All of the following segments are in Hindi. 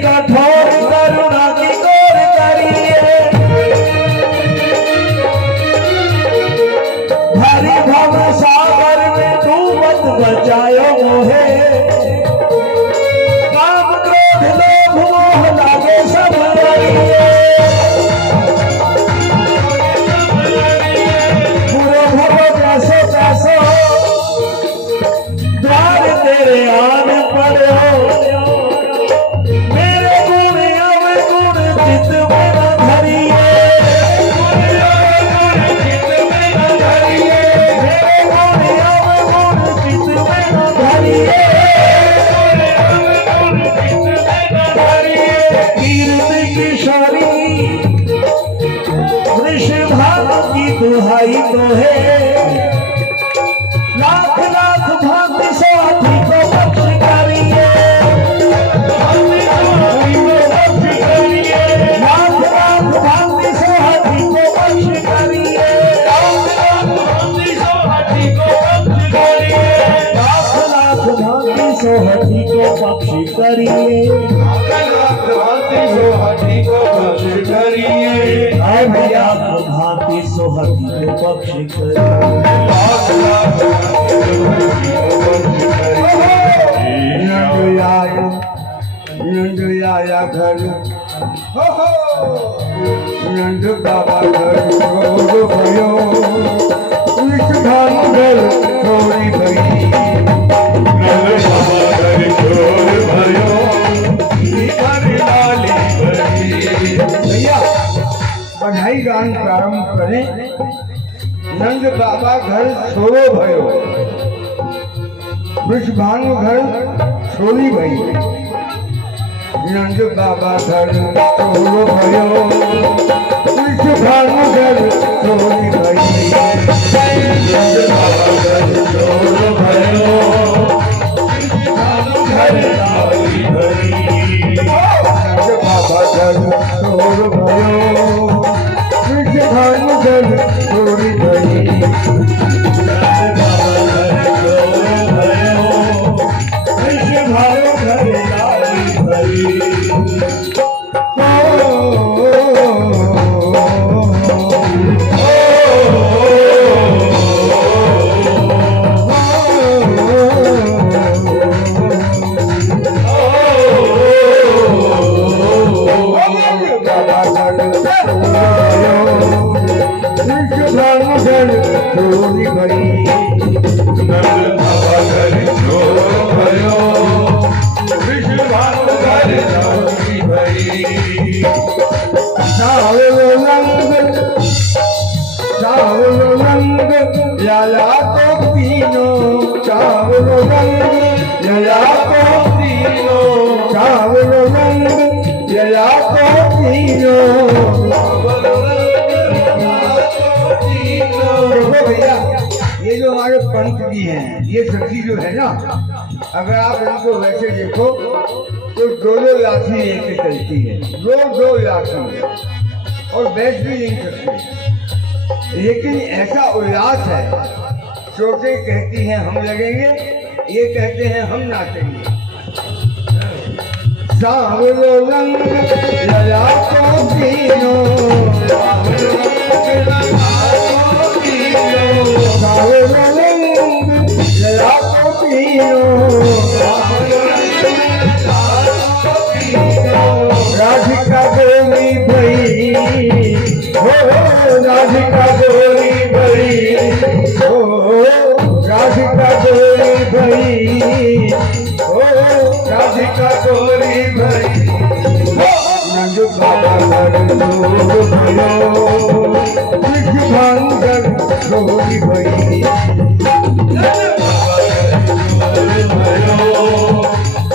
कठोर करुणा की गोर करिए, भरी भव सागर में डूबत बचायो मोहे, काम क्रोध लोभ मोह लागे सब लड़िए, बुरे भव जैसे तैसो द्वार तेरे आन पड़े हो, दुहाई तो है लाख लाख भांति साथी को बख्श करिए, लाख लाख भांति साथी को बख्श करिए, लाख लाख भांति साथी को बख्श करिए, लाख लाख भांति साथी को बख्श करिए, लाख भांति साथी को बख्श करिए, भांति सोहती को पक्ष करिए, नंद आया घर नंद बाबा घर छोड़ भयो, विषधान घर छोड़ी भई, नंद बाबा घर छोड़ भयो, लाली भई। भैया बधाई गान प्रारंभ करें। नंद बाबा घर छोड़ो भयो, वृषभानु घर छोड़ी भई, नंद बाबा घर छोड़ो भयो, वृषभानु घर छोड़ी भई, नंद बाबा घर छोड़ो भयो, वृषभानु घर छोड़ी भई, नंद बाबा घर छोड़ो भयो, वृषभानु घर छोड़ी भई, नंद बाबा घर छोड़ो भयो, वृषभानु घर लाली भई। Hallelujah. लाला को तीनों चावल रंग, लाला को तीनों चावल रंग, लाला को तीनों चावल रंग। देखो भैया, ये जो हमारे पंथ जी हैं, ये सखी जो है ना, अगर आप इनको वैसे देखो तो दो लाठी लेके चलती है, दो लाठी, और बैठ भी नहीं सकती। लेकिन ऐसा उल्लास है, छोटे कहती हैं हम लगेंगे, ये कहते हैं हम नाचेंगे। सावलो रंग लला को तीनों, सावलो रंग लला को तीनों, राधिका गोरी भई, हो राधिका गोरी भई, हो राधिका गोरी भई, हो राधिका गोरी भई। नंद बाबा भांगर गोरी भई,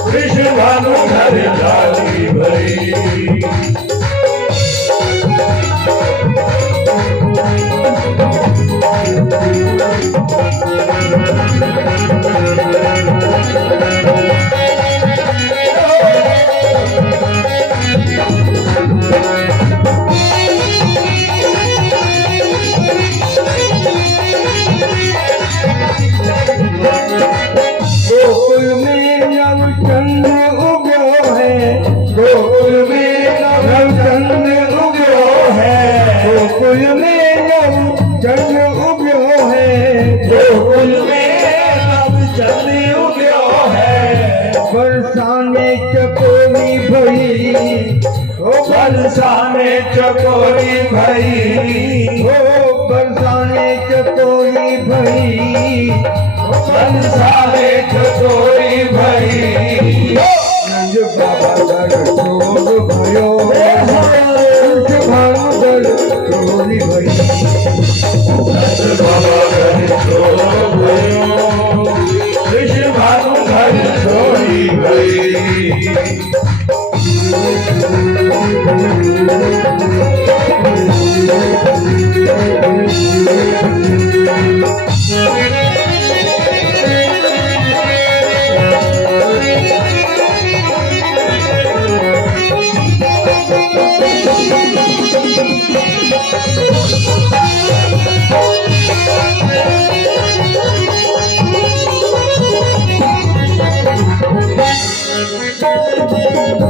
कृष्ण भानु घर लाली भई। गोकुल में नवचंद्र उग्यो है, गोकुल में नवचंद्र उग्यो है, गोकुल में नवचंद्र उग्यो है, गोकुल में नवचंद्र उग्यो है। बरसाने चकोरी भई, ओ बरसाने चकोरी भई, ओ बरसाने चकोरी भई, संसारे चकोरी भई। नंद बाबा घर चोर भयो, कृष्ण भानु घर चोरी भई। नंद बाबा घर चोर भयो, कृष्ण भानु घर चोरी भई।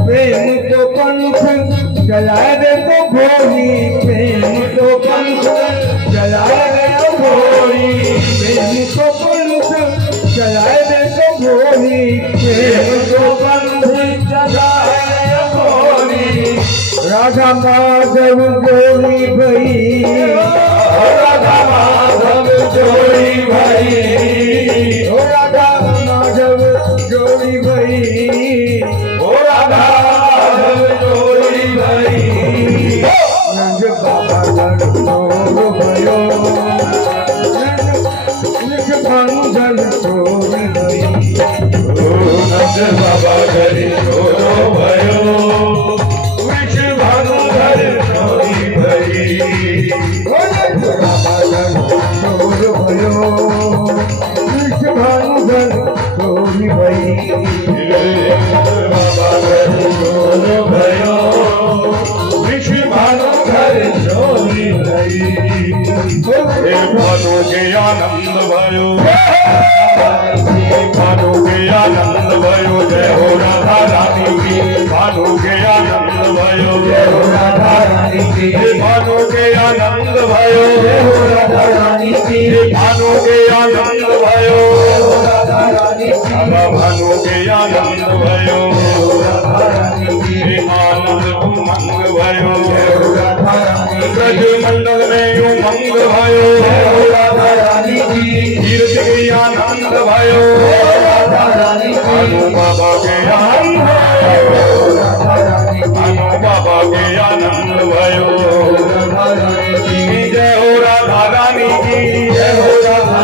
प्रेम तो पंख जलाए दे तो भोली, प्रेम तो पंख जलाए दे तो भोली, प्रेम तो पंख जलाए दे तो भोली, प्रेम तो पंख जलाए दे तो भोली। राधा माधव जोड़ी भई, राधा माधव जोड़ी भई, राधा माधव जोड़ी भई, राधा माधव जोड़ी भई। नंद बाबा घर चोर भयो, कृष्ण भानु घर चोरी भई। नंद बाबा घर चोर भयो, कृष्ण भानु घर चोरी भई। नंद बाबा घर चोर भयो, कृष्ण भानु घर चोरी भई। बाबा घर चोर भयो, कृष्ण भानु घर चोरी भई। भानु के आनंद भयो, भानु के आनंद भयो, जय हो राधा रानी की। भानु के आनंद भयो, जय हो राधा रानी की। भानु के आनंद भयो, जय हो राधा रानी की। भानु के आनंद भयो, जय हो राधा रानी की। भानु के आनंद भयो, राधा रानी की। आनंद उमंग भयो, जय हो राधा रानी की। ब्रज मंडल में उमंग भयो, जय हो राधा रानी की। कीर्ति के आनंद भयो, जय हो राधा रानी की। भानु बाबा के आनंद भयो, राधा रानी की। भानु बाबा के आनंद भयो, राधा रानी की। जय हो राधा रानी की, जय हो राधा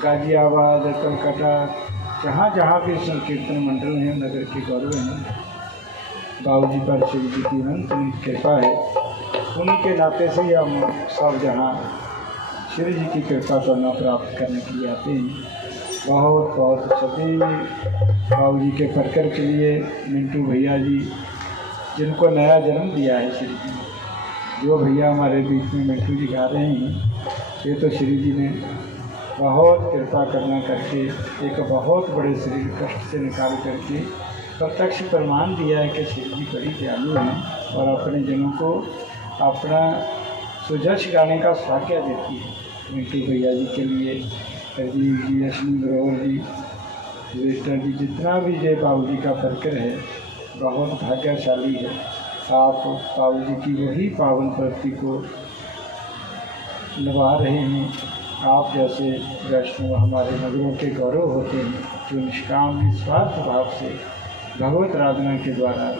गाजियाबाद, कलकत्ता, जहाँ जहाँ भी संकीर्तन मंडल हैं, नगर के गौरव हैं, बाबूजी पर शिव जी की अनंत कृपा है। उन्हीं के नाते से ही हम सब जहाँ शिव जी की कृपा करना प्राप्त करने के लिए आते हैं। बहुत बहुत सभी बाबूजी के प्रकर के लिए मिंटू भैया जी, जिनको नया जन्म दिया है श्री जी, जो भैया हमारे बीच में मिंटू जी गा रहे हैं, ये तो श्री जी ने बहुत कृपा करना करके एक बहुत बड़े शरीर कष्ट से निकाल करके प्रत्यक्ष प्रमाण दिया है कि श्री जी बड़ी दयालु हैं और अपने जनों को अपना सुजश गाने का भाग्य देती है। मिंटू भैया जी के लिए राजीव जी, अश्विनी ग्रोवर जी, विष्टर जी, जितना भी जय बाबू जी का प्रकर है, बहुत भाग्यशाली है। आप बाबू जी की वही पावन प्रवृत्ति को निभा रहे हैं। आप जैसे वैष्णव हमारे नगरों के गौरव होते हैं, जो निष्काम निस्वार्थ भाव से भगवत आराधना के द्वारा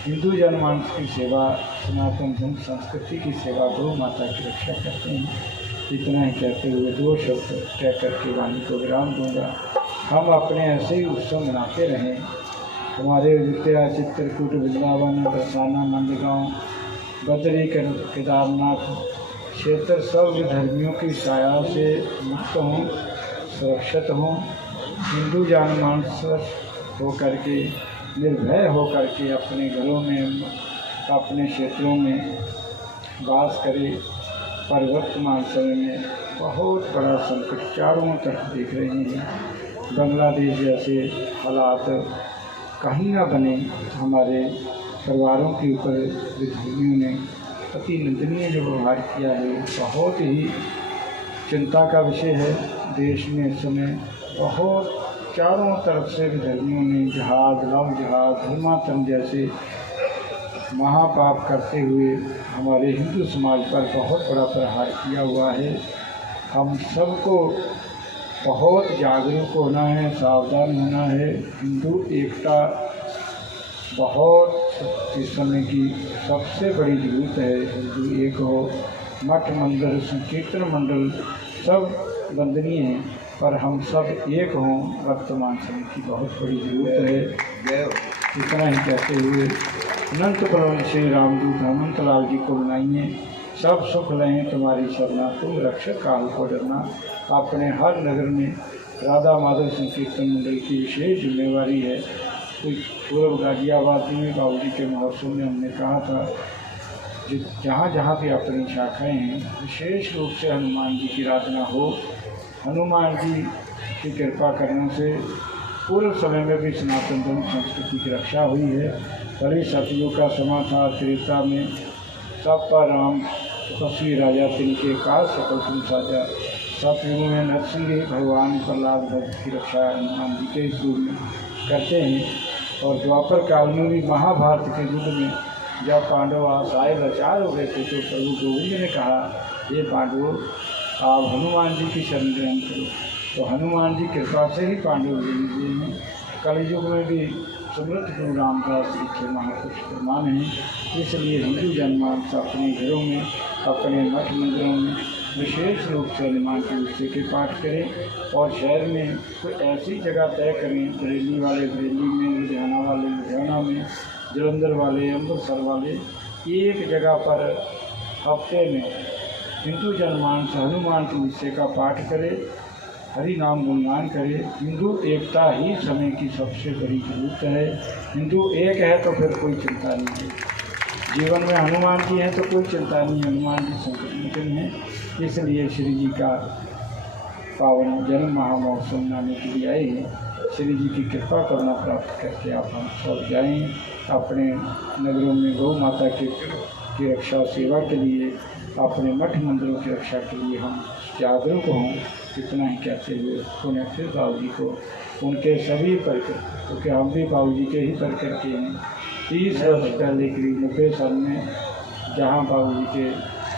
हिंदू जनमानस की सेवा, सनातन जन संस्कृति की सेवा, गौ माता की रक्षा करते हैं। इतना ही कहते हुए 2 शब्द कह करके वाणी को विराम दूंगा। हम अपने ऐसे ही उत्सव मनाते रहें। हमारे अयोध्या, चित्रकूट, वृंदावन, बरसाना, नंदगांव, बद्री, केदारनाथ क्षेत्र सब धर्मियों की छाया से मुक्त हों, सुरक्षित हों। हिंदू जनमानस हो करके, निर्भय हो करके अपने घरों में, अपने क्षेत्रों में वास करें। पर वर्तमान समय में बहुत बड़ा संकट चारों तरफ देख रहे हैं। बांग्लादेश जैसे हालात कहीं ना बने। हमारे परिवारों के ऊपर विधर्मियों ने अति निंदनीय जो व्यवहार किया है, बहुत ही चिंता का विषय है। देश में इस समय बहुत चारों तरफ से विधर्मियों ने जिहाद, लव जिहाद, धर्मांतरण जैसे महापाप करते हुए हमारे हिंदू समाज पर बहुत बड़ा प्रहार किया हुआ है। हम सबको बहुत जागरूक होना है, सावधान होना है। हिंदू एकता बहुत इस समय की सबसे बड़ी जरूरत है। हिंदू एक हो, मठ मंदिर, संकीर्तन मंडल सब वंदनीय हैं, पर हम सब एक हों, वर्तमान समय की बहुत बड़ी जरूरत है। इतना ही कहते हुए अनंत बलवंत श्री रामदूत हनुमंत लाल जी को बनाइए। सब सुख लें तुम्हारी शरणा, तुम रक्षक काल को डरना। अपने हर नगर में राधा माधव संकीर्तन मंडल की विशेष जिम्मेवारी है। कुछ पूर्व गाजियाबाद में बाबू जी के महोत्सव में हमने कहा था, जहाँ जहाँ भी अपनी शाखाएँ हैं, विशेष रूप से हनुमान जी की आराधना हो। हनुमान जी की कृपा करने से पूर्व समय में भी सनातन धर्म संस्कृति की रक्षा हुई है। कली सतयुग का समा था, त्रेता में सब पर राम तपस्वी राजा, तिनके काज सकल तुम साजा। सतयुग में नरसिंह भगवान प्रहलाद भक्त की रक्षा हनुमान जी के रूप में करते हैं। और द्वापर काल में भी महाभारत के युद्ध में जब पांडव आशाएँ लाचार हो गए थे, तो प्रभु गोविंद ने कहा, ये पांडवों, आप हनुमान जी की शरण ग्रहण करो। तो हनुमान जी कृपा से ही पांडव विजयी हैं। कलयुग में भी समृद्ध गुरु रामदास जी के महापुरुष प्रमाण हैं। इसलिए हिंदू जनमानस अपने घरों में, अपने मठ मंदिरों में विशेष रूप से हनुमान चालीसा के पाठ करें। और शहर में कोई ऐसी जगह तय करें, बरेली वाले बरेली में, लुधियाना वाले लुधियाना में, जलंधर वाले, अमृतसर वाले, एक जगह पर हफ्ते में हिंदू जनमानस हनुमान चालीसा का पाठ करे, हरि नाम गुणगान करे। हिंदू एकता ही समय की सबसे बड़ी जरूरत है। हिंदू एक है तो फिर कोई चिंता नहीं है। जीवन में हनुमान जी हैं तो कोई चिंता नहीं, हनुमान जी संकटमोचन हैं। इसलिए श्री जी का पावन जन्म महामहोत्सव मनाने के लिए आए हैं। श्री जी की कृपा करुणा प्राप्त करके आप हम सब जाएँ अपने नगरों में गौ माता की रक्षा सेवा के लिए, अपने मठ मंदिरों की रक्षा के लिए हम जागरूक हों। इतना ही कहते हुए पुण्य फिर बाबू जी को उनके सभी प्रकर, क्योंकि हम भी बाबू जी के ही प्रकर के हैं। 30 वर्ष पहले करीब 90 साल में जहाँ बाबू जी के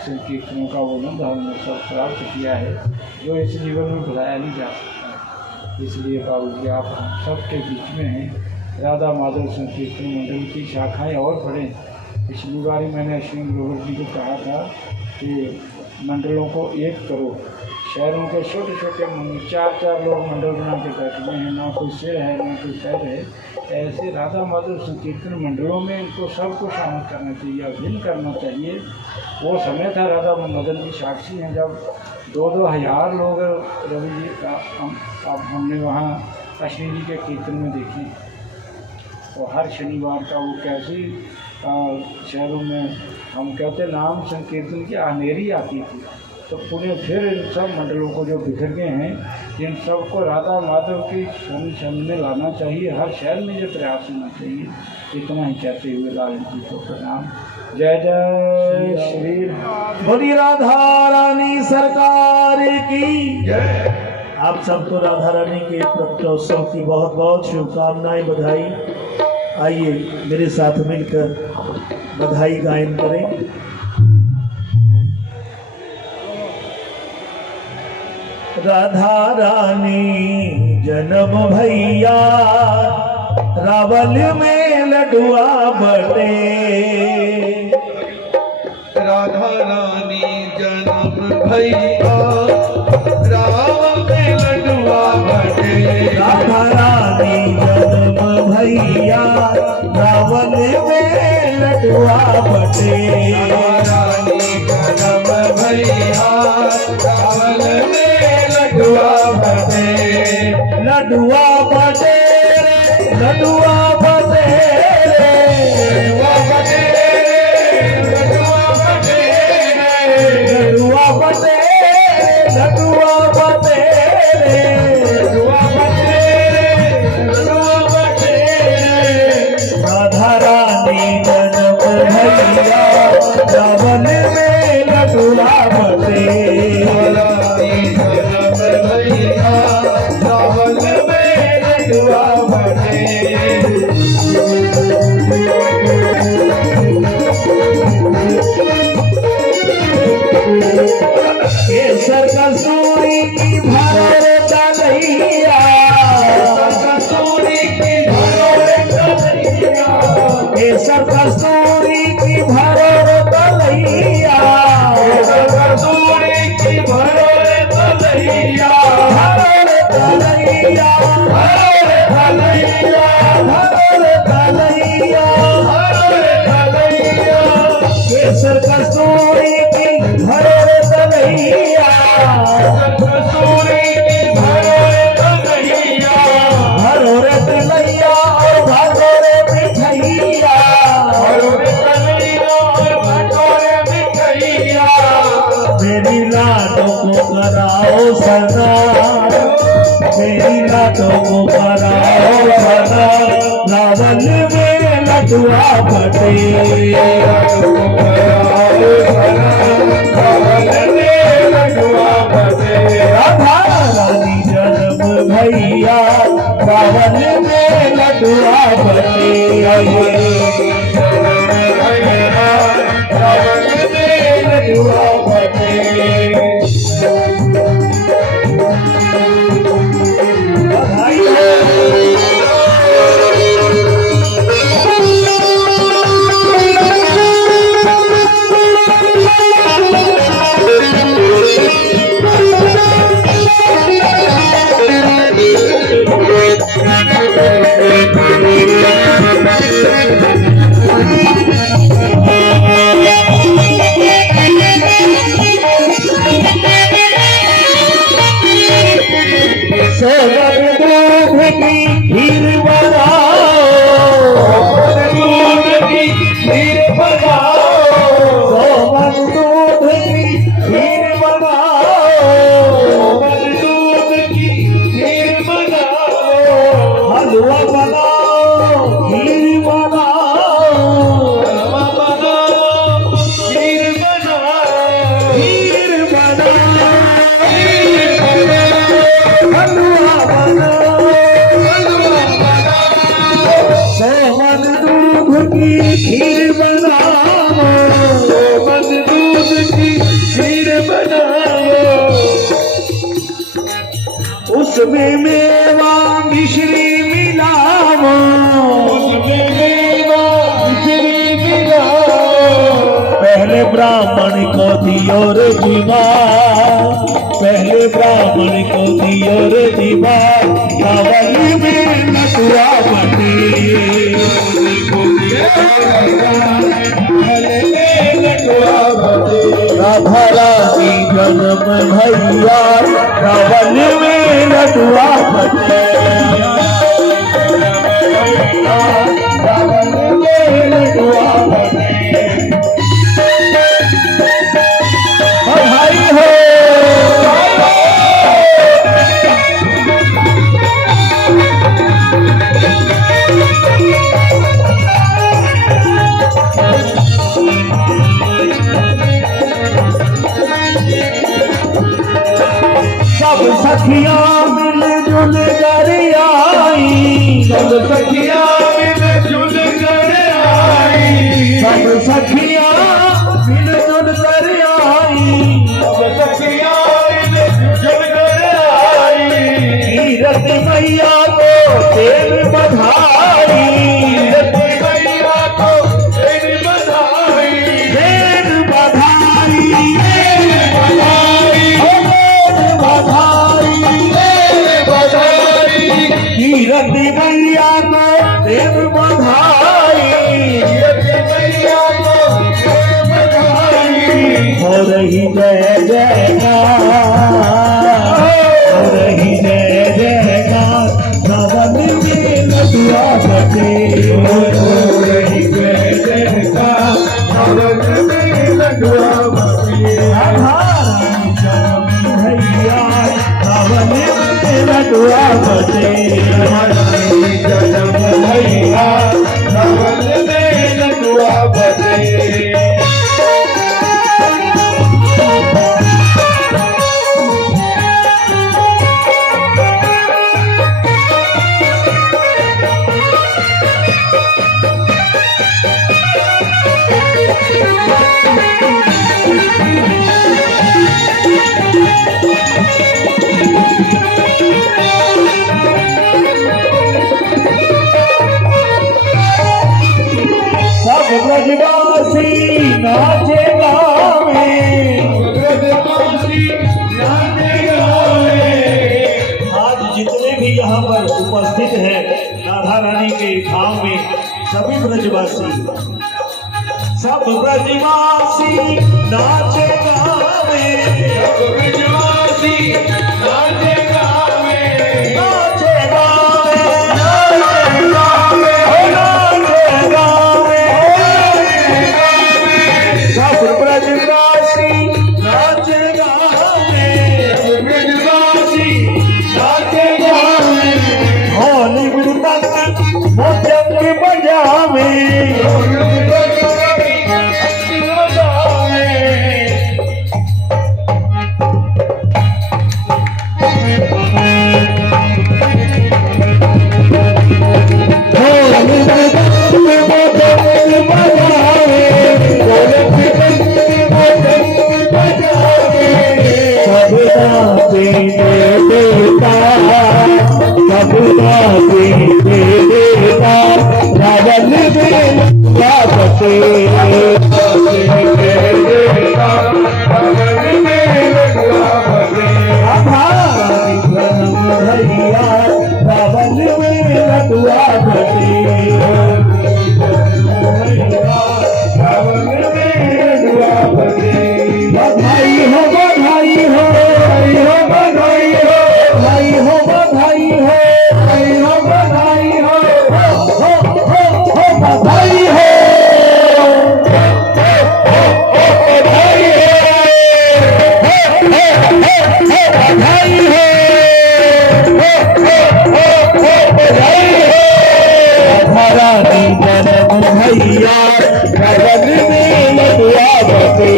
संकीर्तनों का वर्णन हमने सब प्राप्त किया है, जो इस जीवन में भुलाया नहीं जा सकता। इसलिए बाबू जी आप हम सबके बीच में हैं। राधा माधव संकीर्तन मंडल की शाखाएँ और बढ़ें। पिछली बार मैंने अश्विनी ग्रोवर जी को कहा था कि मंडलों को एक करो, शहरों के छोटे छोटे मंदिर 4-4 लोग मंडल बना के बैठे हुए हैं, ना कोई सिर है ना कोई पैर है। ऐसे राधा माधव संकीर्तन मंडलों में इनको सबको शामिल करना चाहिए, अभिन्न करना चाहिए। वो समय था राधा मदन जी साक्षी हैं जब 2-2 हज़ार लोग रवि जी का अब हमने वहाँ अश्विनी जी के कीर्तन में देखी। और हर शनिवार का वो कैसी शहरों में हम कहते नाम संकीर्तन की अनेरी आती थी। तो पुणे फिर इन सब मंडलों को जो बिखर गए हैं, इन सबको राधा माधव की सन में लाना चाहिए। हर शहर में ये प्रयास होना चाहिए। इतना ही कहते हुए लाल जी को प्रणाम। जय जय श्री राम। बोलिए राधा रानी सरकार की जय। आप सबको राधा रानी के प्रकटोत्सव की बहुत बहुत शुभकामनाएं, बधाई। आइए मेरे साथ मिलकर बधाई गायन करें। राधा रानी जन्म भैया रावल में लडुआ बटे। राधा रानी जन्म भैया रावल में लडुआ बटे। राधा रानी जन्म भैया रावल में लडुआ बटे। रानी जन्म भैया रावल में लडुआ बटे। लडुआ बटे लडुआ बटे लडुआ बटे लडुआ बटे लडुआ बटे लडुआ बटे लडुआ बटे लडुआ बटे। राधा रानी जन्म भैया रावल में लडुआ बटे। रानी जन्म भैया रावल में लडुआ बटे। केसर कसूरी की भर दलैया। कसूरी की भरोरे कन्हैया। केसर कसूरी की भर दलैया। कसूरी की भरोरे कन्हैया। भर दलैया भरोरे कन्हैया। भर दलैया। भरोरे कन्हैया। केसर कसूरी की भर दलैया। कसूरी की भरोरे कन्हैया। भरोरे दलैया और भरोरे मिठैया। भरोरे कन्हैया और भटोरे मिठैया। मेरी लाडों को कराओ सना, मेरी लाडों को कराओ सना, रावल में लडुआ बटे। राधा रानी जन्म भैया रावल में लडुआ बटे। लडुआ बटे। बधाई सोवन दूध की खीर बनाओ। दूध की खीर बनाओ। सोवन दूध की खीर बनाओ। दूध की खीर बनाओ। हलवा बनाओ खीर बनाओ। हलवा बनाओ खीर बनाओ। खीर बनाओ खीर बनाओ। हलवा बनाओ। हलवा बनाओ। सोवन दूध की खीर बनाओ। सोवन दूध की खीर बनाओ। उसमें मेवा मिश्री मिलाओ। उसमें मेवा मिश्री मिलाओ। पहले ब्राह्मण को दियो रे जीवा, पहले ब्राह्मण को दियो रे दीवा रावण में नटुआ बने राधा रानी जन्म भैया रावण में नटुआ बने रावण में नटुआ बने बधाई हो सब सखियां मिलजुल कर आई सब सखियां मिलजुल कर आई सब सखियां मिलजुल कर आई सब सखियां मिलजुल कर आई कीरत मैया को तेल बधाई कीरत मैया को तेल बधाई तेल बधाई कीरत मैया को देव बधाई हो रही जय जयकार हो रही जय जयकार रावण में नटुआ बने हो रही जय जयकार रावण में नटुआ बने भैया रावण में नटुआ बने जन्म भैया रावण में नटुआ बने सब ब्रजवासी नाचे गावे ब्रजवासी नाचे गावे आज जितने भी यहाँ पर उपस्थित हैं राधा रानी के धाम में सभी ब्रजवासी सब ब्रजवासी नाचे गावे सब ब्रजवासी नाचे गावे नाचे गावे नाचे गावे सब ब्रजवासी नाचे गावे ब्रजवासी नाचे गावे होली मृदंग मोदक बजावे रावण में नटुआ बधाई हो बधाई हो बधाई हो बधाई हो बधाई हो बधाई हो बधाई हो रानी जन्म भैया रावण में नटुआ बने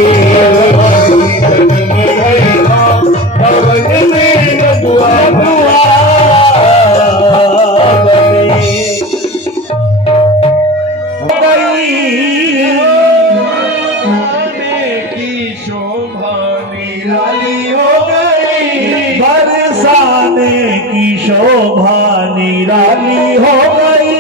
रावण में नटुआ की शोभा निराली हो गई बरसाने की शोभा निराली हो गई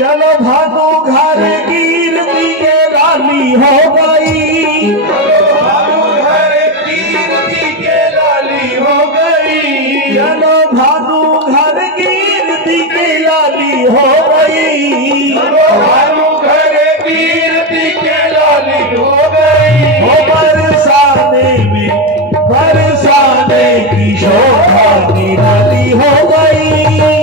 चलो भागो घर कीर्ति के लाली हो गई। भानु घर कीर्ति के लाली हो गई। चलो भानु घर कीर्ति के लाली हो गई। भानु घर कीर्ति के लाली हो गई। ओ बरसाने की शोभा निराली हो गई।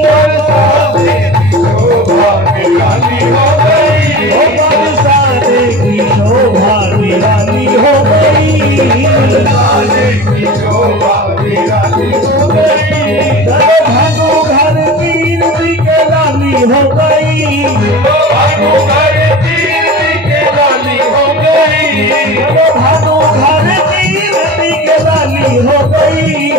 बरसाने की शोभा निराली हो गई। ओ बरसाने की शोभा निराली हो गई। बरसाने की शोभा निराली हो गई। चलो भानु घर कीर्ति के लाली हो गई। भानु घर कीर्ति के लाली हो गई। चलो भानु घर कीर्ति के लाली हो गई।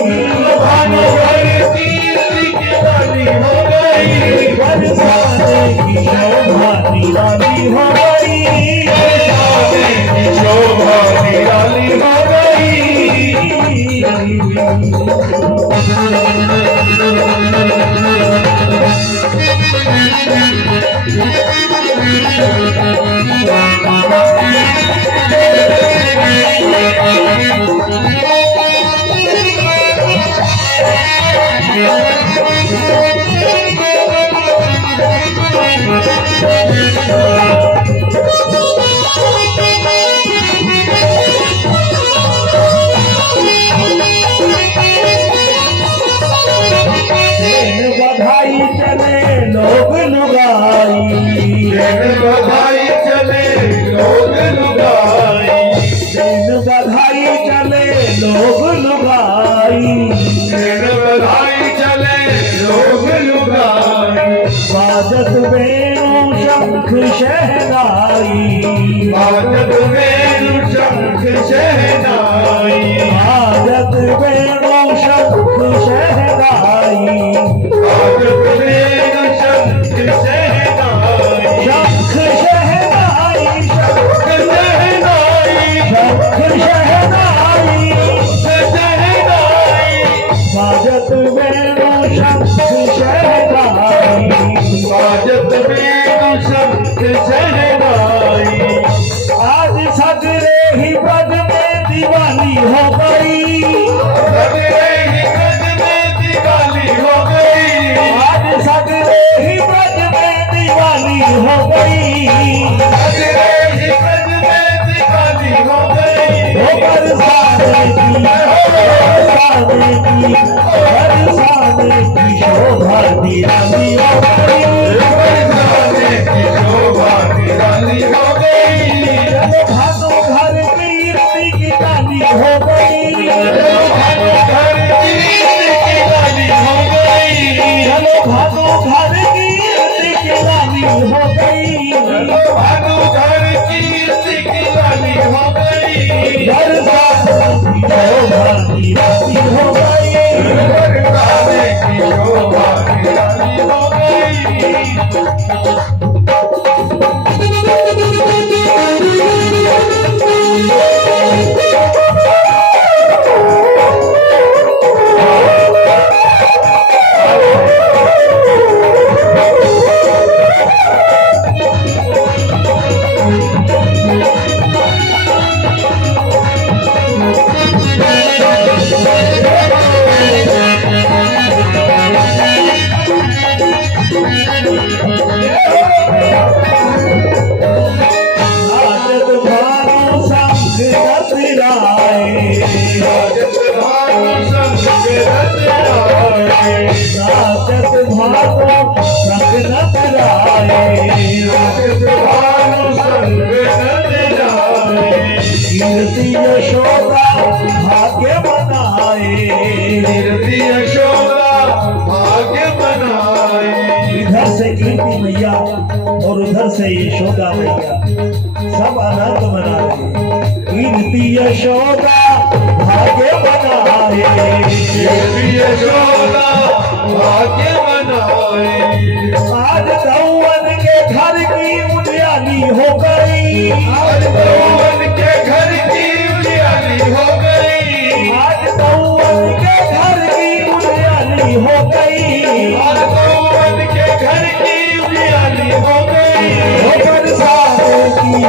भानु घर कीर्ति के लाली हो गई। बरसाने की शोभा निराली हो गई। बरसाने की शोभा निराली हो गई। बधाई चले लोग लुगाई। बधाई चले लोग लुगाई। बधाई चले लोग लुगाई। बधाई चले लोग लुगाई। बाजत वेणु शंख शहनाई। बाजत वेणु शंख शहनाई। बाजत वेणु शंख शहनाई। बाजत वेणु शंख शहनाई। शंख शहनाई। शंख शहनाई। शंख शहनाई। शहनाई। बाजत वेणु शंख शहनाई। बाजत वेणु शंख शहनाई। आज सगरे ही ब्रज में दीवानी हो गई। सगरे ही ब्रज में दिवाली हो गई। आज सगरे ही ब्रज में दीवानी हो गई। सगरे ही ब्रज में दिवाली हो गई। ओ बरसाने की शोभा निराली हो गई। बरसाने की शोभा निराली हो गई। चलो भानु घर कीर्ति की लाली हो गई। भानु घर कीर्ति की लाली हो गई। चलो भानु घर कीर्ति की लाली हो गई। भानु घर कीर्ति की लाली हो गई। बरसाने की शोभा निराली हो गई। बरसाने की शोभा निराली हो गई। नाचत भानु शंख रतराए। नाचत भानु शंख रतराए। नाचत भानु शंख रतराए। नाचत भानु शंख रतराए। कीर्ति यशोदा भाग्य बनाए। कीर्ति यशोदा भाग्य बनाए। इधर से कीर्ति मैया और उधर से यशोदा मैया सब आनंद मना रहे। कीर्ति यशोदा भाग्य बनाए। कीर्ति यशोदा भाग्य बनाए। आज गौवन के घर की उजियाली हो गई। आज गौवन के घर की उजियाली हो गई। आज गौवन के घर की उजियाली हो गई। आज गौवन के घर की उजियाली हो गई। बरसाने की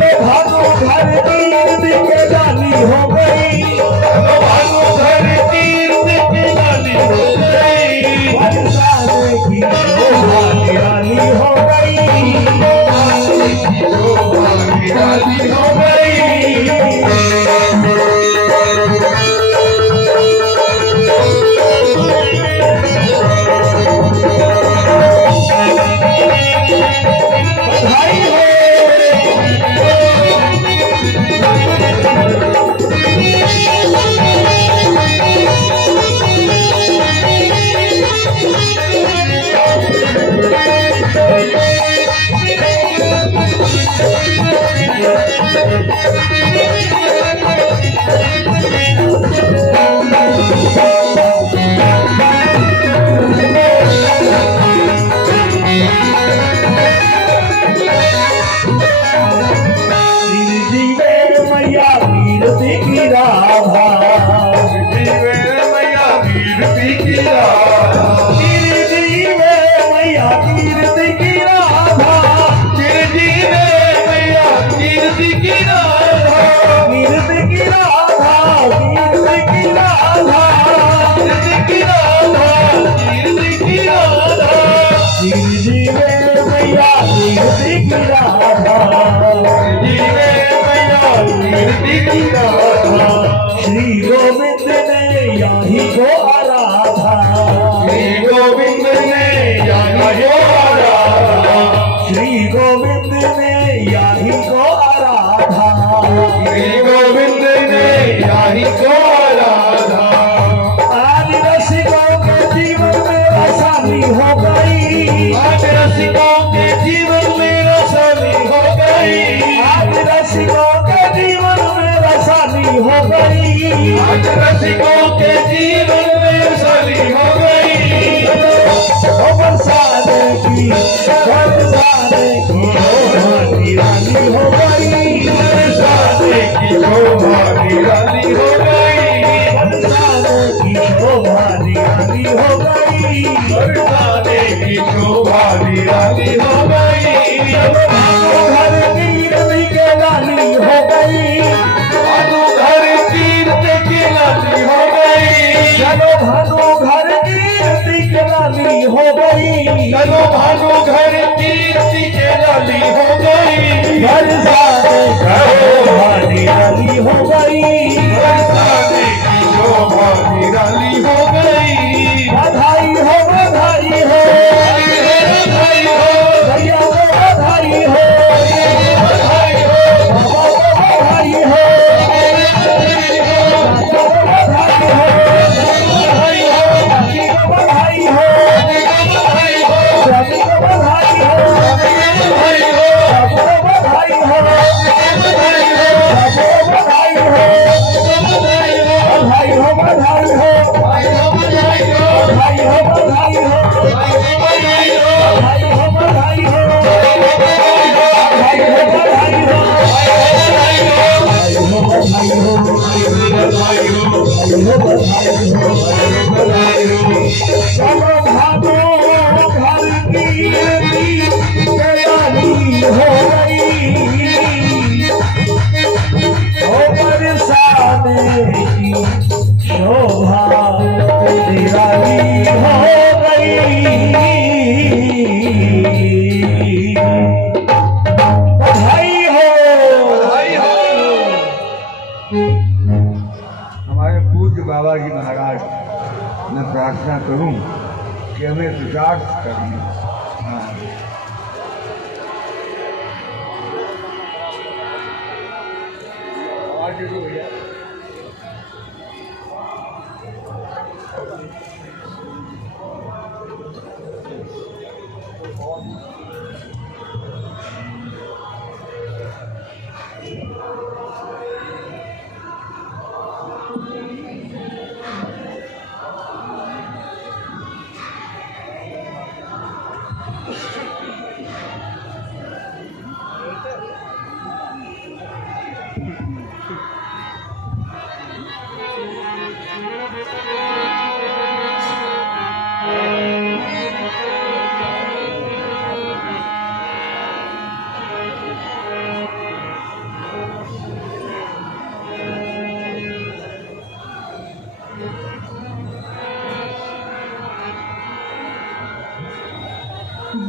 चलो भागो घर तीर्थ के डाली हो गई, चलो भागो घर तीर्थ की डाली हो गई, बरसाने की शोभा निराली हो गई, शोभा निराली हो गई। बधाई हो। श्री गोविंद ने यही को आराधा, श्री गोविंद ने यही को आराधा, श्री गोविंद ने यही को आराधा, श्री गोविंद ने यही को आराधा। आज रसिकों के जीवन में आसानी हो गई, आज रसिकों के जीवन में आसानी हो गई, आज रसिकों के जीवन में आसानी हो गई, आज रसिकों के जीवन में आसानी हो गई। बरसाने की शोभा निराली हो गई, बरसाने की शोभा निराली हो गई, बरसाने की शोभा निराली हो गई, बरसाने की शोभा निराली हो गई। घर तीर्थ के डाली हो गई, भानु घर तीर्थ की डाली हो गई, चलो भानु घर तीर्थ के डाली हो गई, चलो भानु घर तीर्थ की डाली हो गई, बरसाने की शोभा निराली हो गई, बरसाने की शोभा निराली हो गई। बधाई हो बधाई हो, बधाई हो, भैया को बधाई हो, बधाई हो, बाबा को बधाई हो, चाचा को बधाई हो, बधाई हो, चाची को बधाई हो, बधाई हो, स्वामी को बधाई हो, बधाई हो, बाबू को बधाई हो, बधाई हो, बाबू को बधाई हो, बधाई हो, बधाई हो बधाई हो, बधाई हो, बधाई हो, बधाई हो बधाई हो, बधाई हो, बधाई हो बधाई हो, चलो भागो घर की तैयारी हो गई, ओ बरसाने की शोभा निराली हो गई। बधाई हो। बधाई हो। हमारे पूज्य बाबा जी महाराज मैं प्रार्थना करूं कि हमें विकास करें। हाँ। आज जो भैया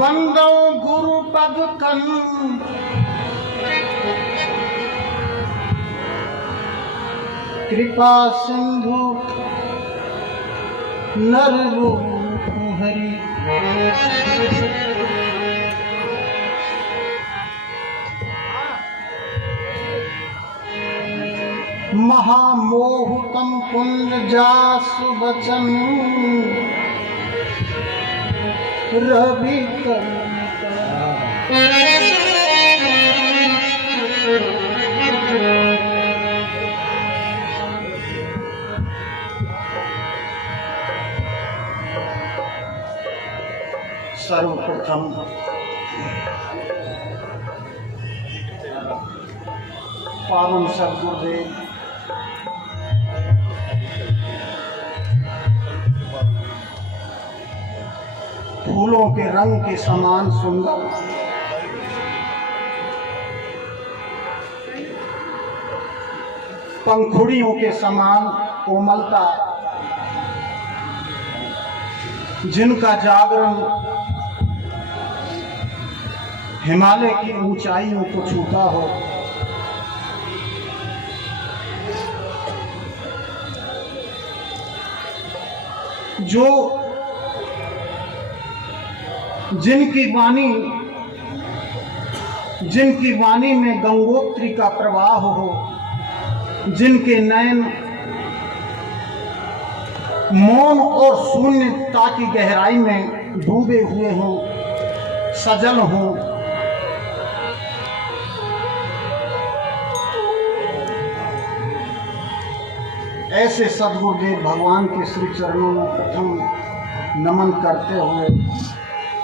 बंदो गुरु पद कन कृपा सिंधु नर रूप हरि महामोहुतम पुण्य जासु बचन रवि सर्वप्रथम पावन सद्गुरुदेव फूलों के रंग के समान सुंदर, पंखुड़ियों के समान कोमलता, जिनका जागरण हिमालय की ऊंचाइयों को छूता हो, जो जिनकी वाणी में गंगोत्री का प्रवाह हो, जिनके नयन मौन और शून्यता की गहराई में डूबे हुए हों, सजल हों, ऐसे सद्गुरुदेव भगवान के श्री चरणों में प्रथम नमन करते हुए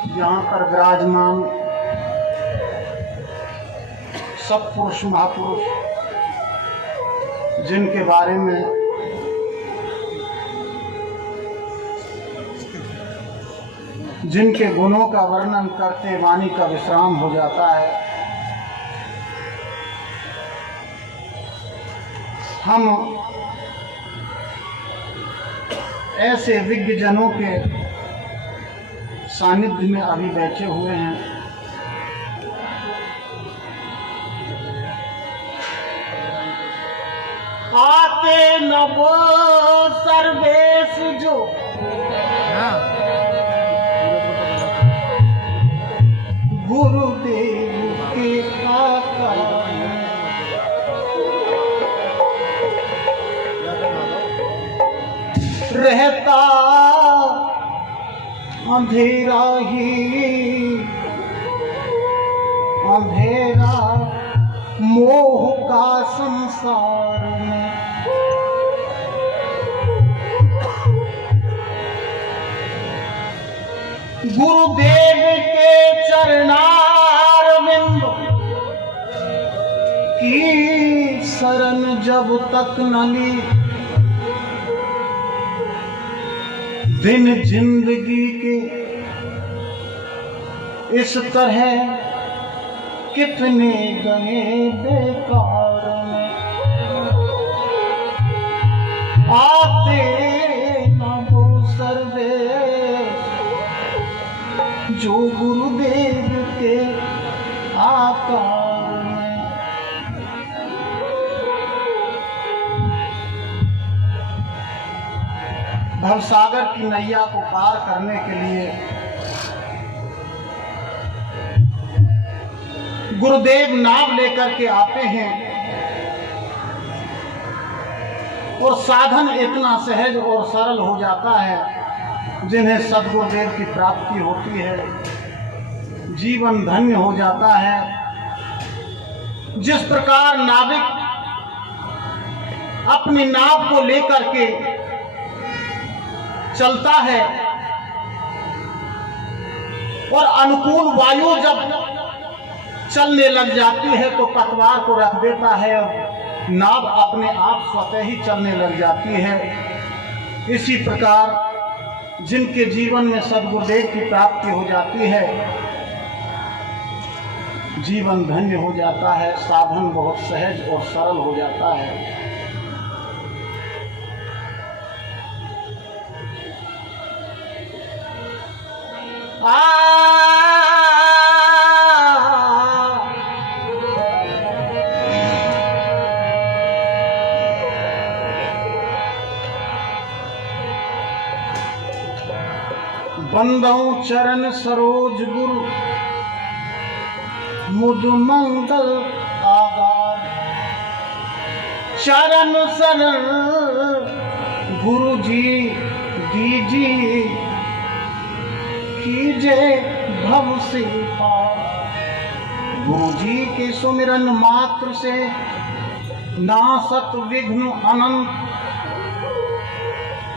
यहाँ पर विराजमान सब पुरुष महापुरुष, जिनके बारे में जिनके गुणों का वर्णन करते वाणी का विश्राम हो जाता है, हम ऐसे विज्ञजनों के सानिध्य में अभी बैठे हुए हैं। आते न वो सर्वेश जो गुरुदेव के काका रहता अंधेरा ही अंधेरा मोह का संसार में, गुरुदेव के चरणारविंद की शरण जब तक न ली, दिन जिंदगी के इस तरह कितने गए बेकार में। आते न वो सर्वेश जो गुरुदेव के आकार में। भवसागर की नैया को पार करने के लिए गुरुदेव नाव लेकर के आते हैं और साधन इतना सहज और सरल हो जाता है, जिन्हें सद्गुरुदेव की प्राप्ति होती है, जीवन धन्य हो जाता है। जिस प्रकार नाविक अपनी नाव को लेकर के चलता है और अनुकूल वायु जब चलने लग जाती है तो पतवार को रख देता है और नाव अपने आप स्वतः ही चलने लग जाती है। इसी प्रकार जिनके जीवन में सद्गुरुदेव की प्राप्ति हो जाती है, जीवन धन्य हो जाता है, साधन बहुत सहज और सरल हो जाता है। आ बंदौ चरण सरोज गुरु मुद मंगल आगार। चरण शरण गुरु जी दीजिए कीजे भव से पार। गुरु जी के सुमिरन मात्र से नासत विघ्न अनंत।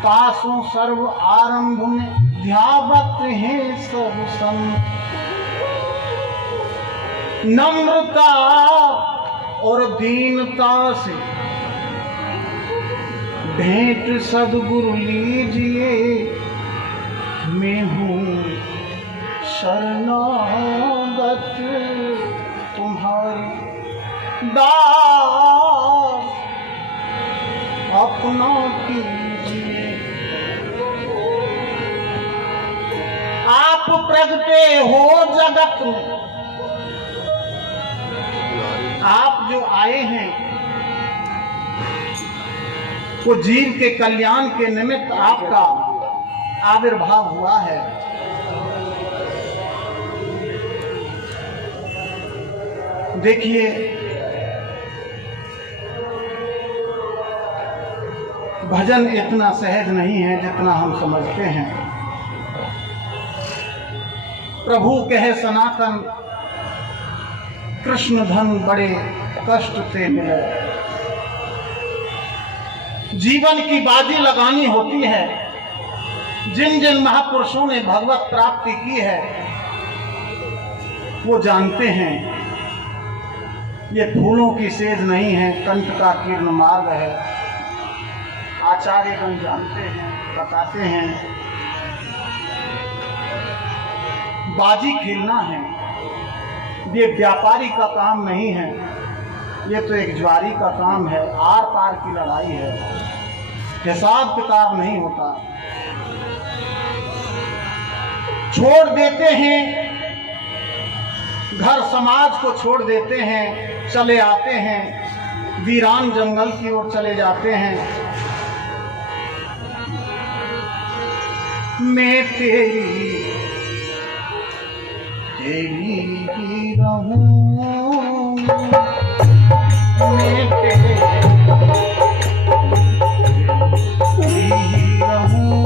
तासु सर्व आरंभ में ध्यावत है सब संत। नम्रता और दीनता से भेंट सद्गुरु लीजिए। मैं हूँ शरणागत तुम्हारी, दास अपना कीजिए। आप प्रगटे हो जगत में, आप जो आए हैं वो जीव के कल्याण के निमित्त आपका आविर्भाव हुआ है। देखिए, भजन इतना सहज नहीं है जितना हम समझते हैं। प्रभु कहे सनातन कृष्ण धन बड़े कष्ट से मिले। जीवन की बाजी लगानी होती है। जिन जिन महापुरुषों ने भगवत प्राप्ति की है वो जानते हैं ये फूलों की सेज नहीं है, कंठ का किरण मार्ग है। आचार्यगण जानते हैं, बताते हैं। बाजी खेलना है, ये व्यापारी का काम नहीं है, ये तो एक ज्वारी का काम है। आर पार की लड़ाई है, हिसाब किताब नहीं होता। छोड़ देते हैं घर समाज को, छोड़ देते हैं, चले आते हैं वीरान जंगल की ओर चले जाते हैं। मैं तेरी ही रहूं, मैं तेरी ही रहूं,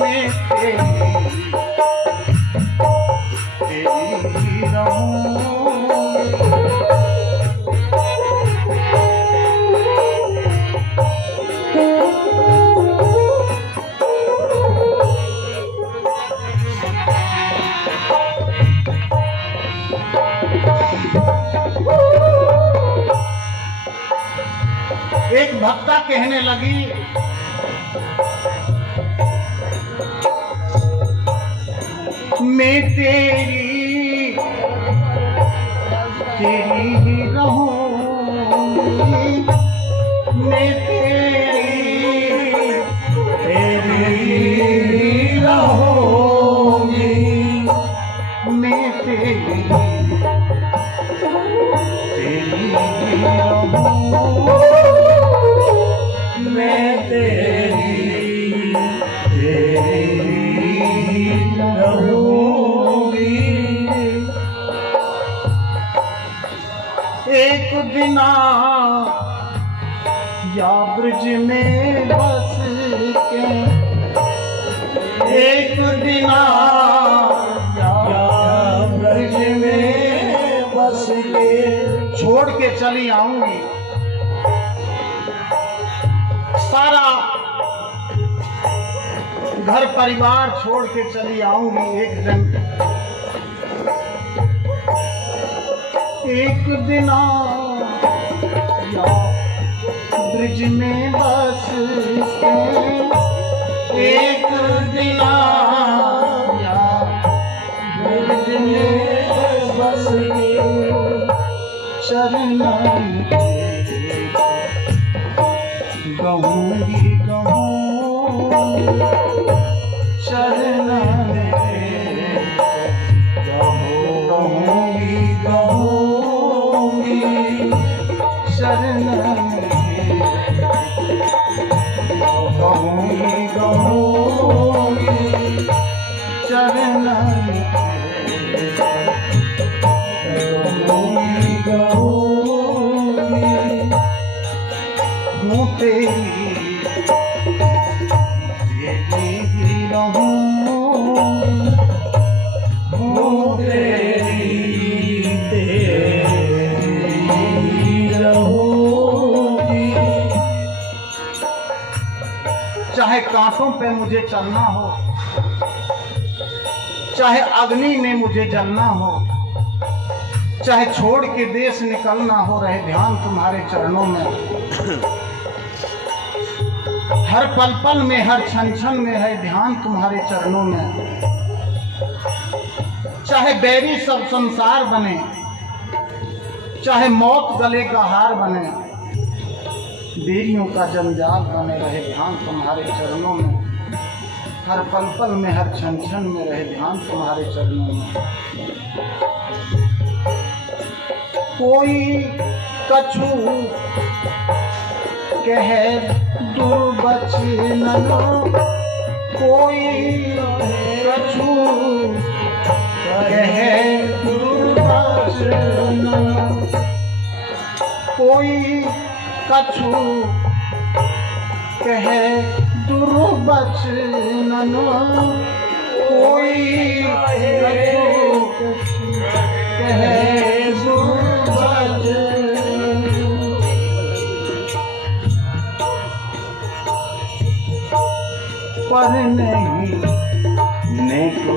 मैं तेरी ही रहूं। एक भक्ता कहने लगी, मैं तेरी ही रहूंगी, मैं तेरी ही रहूंगी, मैं तेरी ही रहूंगी, मैं तेरी रहूंगी। एक दिना या ब्रज में बस के, एक दिना या ब्रज में बस के छोड़ के चली आऊंगी। सारा घर परिवार छोड़ के चली आऊंगी एक दिन। एक दिना या ब्रिज में बस के, एक दिना या ब्रिज में बस के शरण कहूंगी कहूं शरण कहूंगी कहूंगी शरण कहूंगी कहूं रहूंगी हूँ तेरी ही रहूंगी हूँ तेरी रहूंगी चाहे कांटों पे मुझे चलना हो, चाहे अग्नि में मुझे जलना हो, चाहे छोड़ के देश निकलना हो, रहे ध्यान तुम्हारे चरणों में। हर पल पल में, हर क्षण क्षण में है ध्यान तुम्हारे चरणों में। चाहे बैरी सब संसार बने, चाहे मौत गले का हार बने, बेरियों का जंजाल बने, रहे ध्यान तुम्हारे चरणों में। हर पल पल में, हर क्षण क्षण में रहे ध्यान तुम्हारे चरणों में। कोई कछु कहे दुर्बचन, कोई कछु कहे दुर्बचन, कोई कछु कहे दुर्बचन, कोई कहे दुर्बचन। पर नहीं मैं तो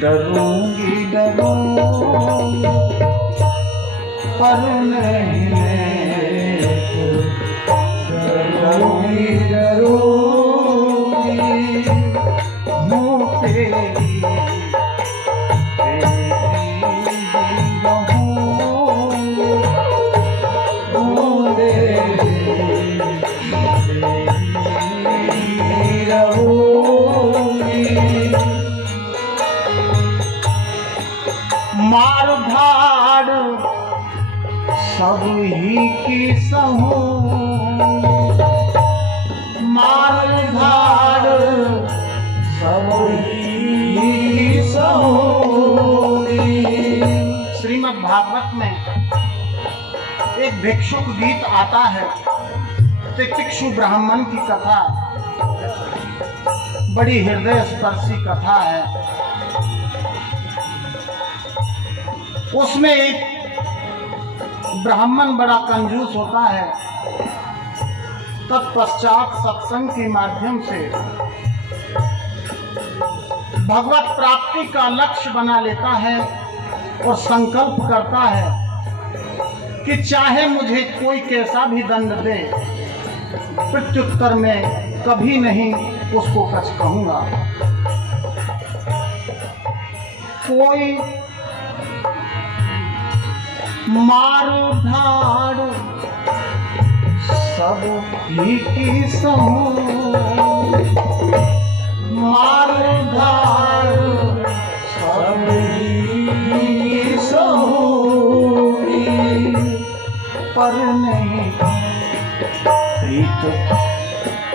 डरूंगी डरूंगी, पर नहीं मैं तो डरूंगी डरूंगी हूँ तेरी रहूंगी हूँ तेरी रहूंगी। मार धाड़ सब ही की सहूं, मार धाड़ सब ही सहूंगी। श्रीमद् भागवत में एक भिक्षुक गीत आता है, तितिक्षु ब्राह्मण की कथा, बड़ी हृदय स्पर्शी कथा है। उसमें एक ब्राह्मण बड़ा कंजूस होता है, तत्पश्चात सत्संग के माध्यम से भगवत प्राप्ति का लक्ष्य बना लेता है और संकल्प करता है कि चाहे मुझे कोई कैसा भी दंड दे, प्रत्युत्तर में कभी नहीं उसको कुछ कहूंगा। कोई मारो धाड़ सब ही की सहूं, मारो धाड़ सब ही सहूंगी, पर नहीं प्रीत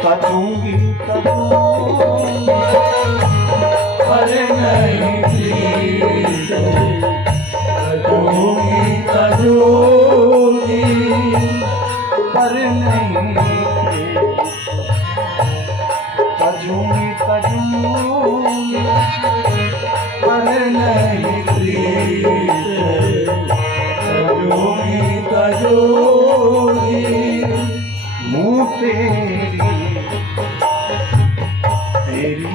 तजूंगी तजूंगी, पर नहीं प्रीत तजूंगी तजूंगी, पर नहीं तजूंगी तजूंगी, पर नहीं प्रीत तजूंगी तजूंगी मुँह तेरी तेरी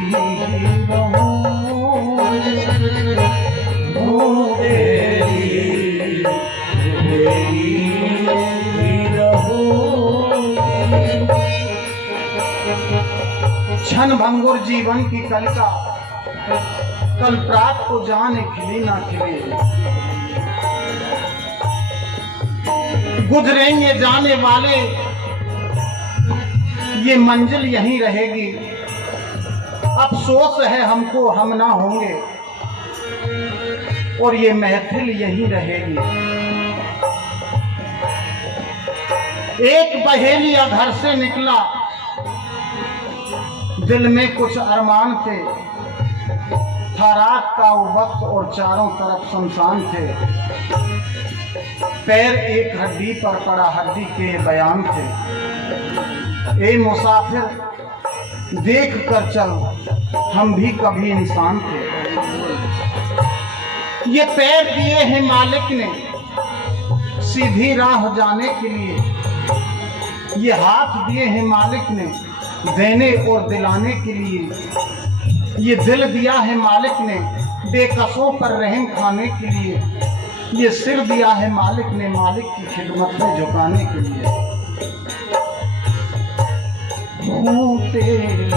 रहूंगी हूँ तेरी रहूंगी। क्षण भंगुर जीवन की कलिका, कल प्रात को जाने खिली ना खिले, गुजरेंगे जाने वाले, ये मंजिल यहीं रहेगी। अफसोस है हमको हम ना होंगे, और ये महफिल यहीं रहेगी। एक बहेलिया घर से निकला, दिल में कुछ अरमान थे, था रात का वो वक्त और चारों तरफ शमशान थे। पैर एक हड्डी पर पड़ा हड्डी के बयान थे। ए मुसाफिर देख कर चल, हम भी कभी इंसान थे। ये पैर दिए हैं मालिक ने सीधी राह जाने के लिए, ये हाथ दिए हैं मालिक ने देने और दिलाने के लिए, ये दिल दिया है मालिक ने बेकसों पर रहम खाने के लिए, ये सिर दिया है मालिक ने मालिक की खिदमत में झुकाने के लिए। हूँ तेरी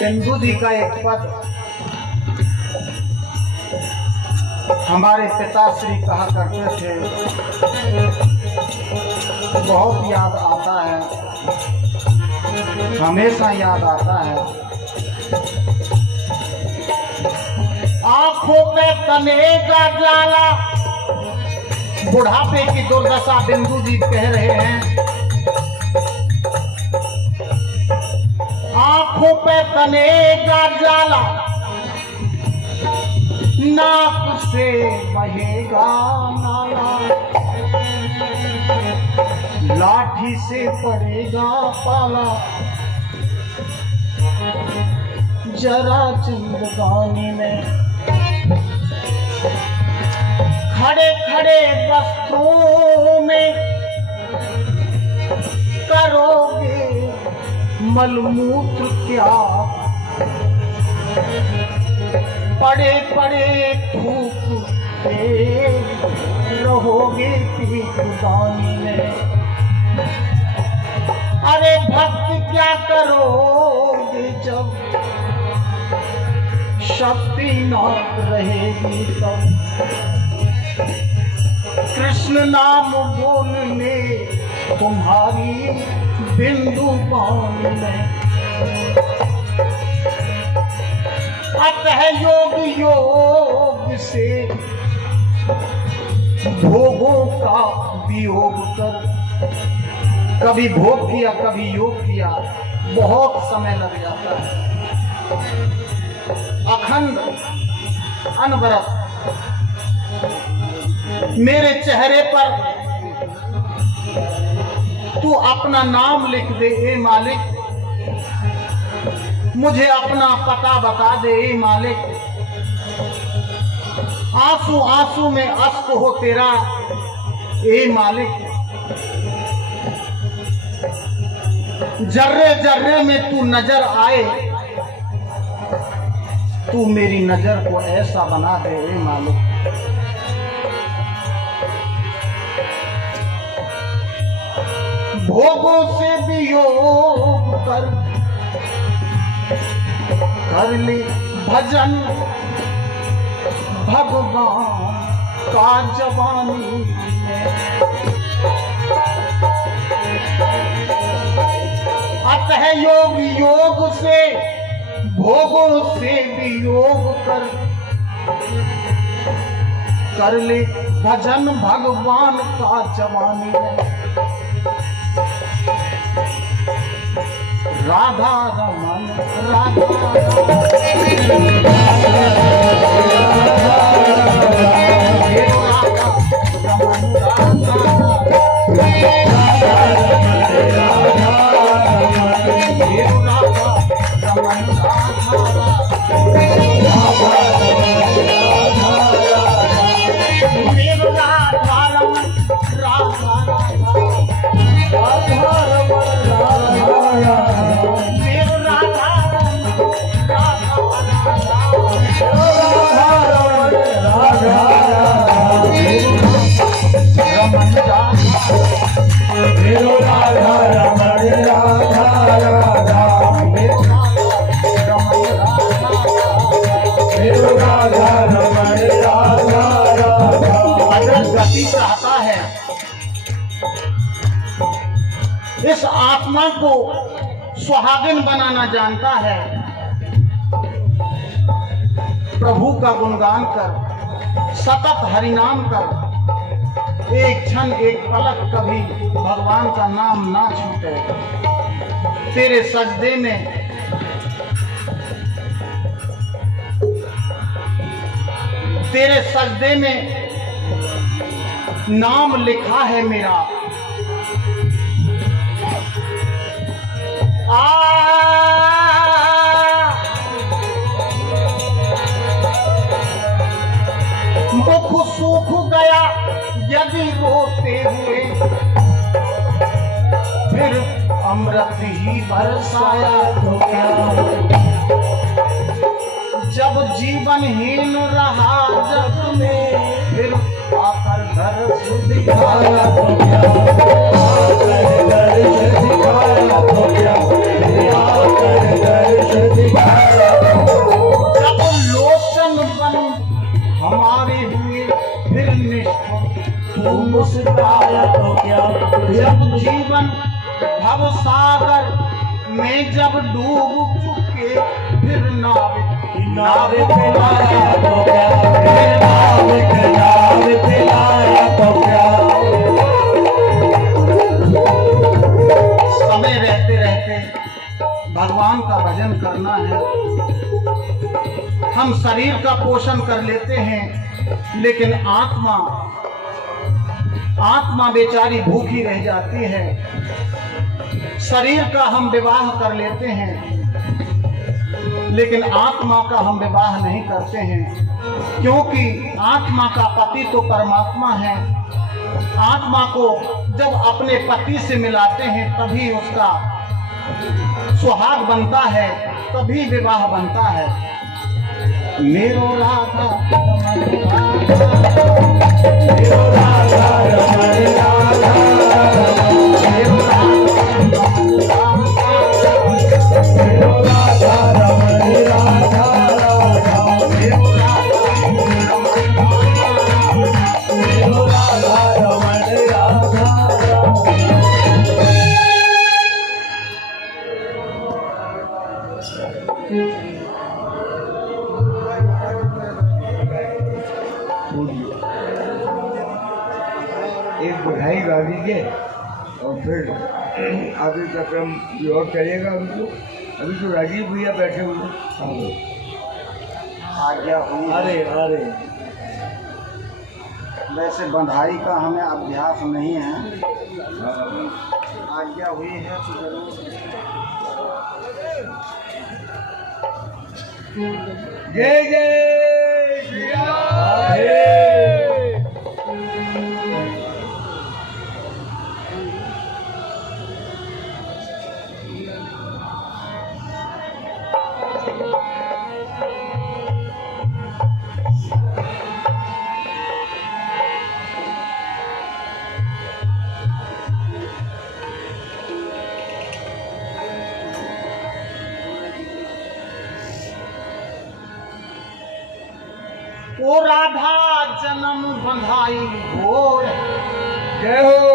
बिंदु जी का एक पद हमारे पिताश्री कहा करते थे, बहुत याद आता है, हमेशा याद आता है। आंखों पे तनेगा जाला, बुढ़ापे की दुर्दशा बिंदु जी कह रहे हैं। आंखों पे तनेगा जाला, नाक से बहेगा नाला, लाठी से पड़ेगा पाला, जरा जिंदगानी में खड़े खड़े वस्त्रों में करोगे मलमूत्र क्या, पड़े पड़े थूकते रहोगे पीछुदानी में। अरे भक्ति क्या करोगे जब शक्ति न रहेगी तब, कृष्ण नाम बोलने तुम्हारी बिंदु पानी में। अतः योग योग से भोगों का वियोग कर, कभी भोग किया कभी योग किया, बहुत समय लग जाता है। अखंड अनवरत मेरे चेहरे पर तू अपना नाम लिख दे ए मालिक, मुझे अपना पता बता दे ए मालिक। आंसू आंसू में अश्क हो तेरा ए मालिक, जर्रे जर्रे में तू नजर आए, तू मेरी नजर को ऐसा बना दे ए मालिक। भोगों से भी योग कर ले भजन भगवान का जवानी में। अतः योग योग से भोगों से भी योग कर ले भजन भगवान का जवानी में। राधा रमन राधा राधा मेरो राधा रमण राधा राधा मेरो राधा रमण राधा राधा। अगर गति चाहता है इस आत्मा को सुहागिन बनाना जानता है, प्रभु का गुणगान कर, सतत हरिनाम कर, एक क्षण एक पलक कभी भगवान का नाम ना छूटे। तेरे सजदे में नाम लिखा है मेरा। मुख सूख गया यदि रोते हुए, फिर अमृत ही बरसाया तो क्या। जब जीवनहीन रहा जग में, फिर आकर दर्श दिखाया तो क्या। आकर दर्श दिखाया तो क्या, आकर दर्श दिखाया तो क्या। जब लोचन बन हमारे हुए, फिर निष्ठुर तू मुस्कुराया तो क्या। जब जीवन भव सागर में जब डूब चुके, फिर नाविक नाविक लाया तो क्या, नाविक लाया तो क्या। समय रहते रहते भगवान का भजन करना है। हम शरीर का पोषण कर लेते हैं, लेकिन आत्मा बेचारी भूखी रह जाती है। शरीर का हम विवाह कर लेते हैं, लेकिन आत्मा का हम विवाह नहीं करते हैं, क्योंकि आत्मा का पति तो परमात्मा है। आत्मा को जब अपने पति से मिलाते हैं तभी उसका सुहाग बनता है, तभी विवाह बनता है। मेरो राधा मेरो राधा रमण राधा, मेरो राधा रमण राधा राधा, मेरो राधा रमण राधा एक बधाई गा दीजिए और फिर आगे का क्रम और चलेगा। अभी तो राजीव भैया बैठे हुए हैं। आज्ञा हुई। अरे अरे वैसे बंधाई का हमें अभ्यास नहीं है, आज्ञा हुई है तो जरूर। जय जय श्री राम। ओ राधा जन्म बंधाई हो, जय हो।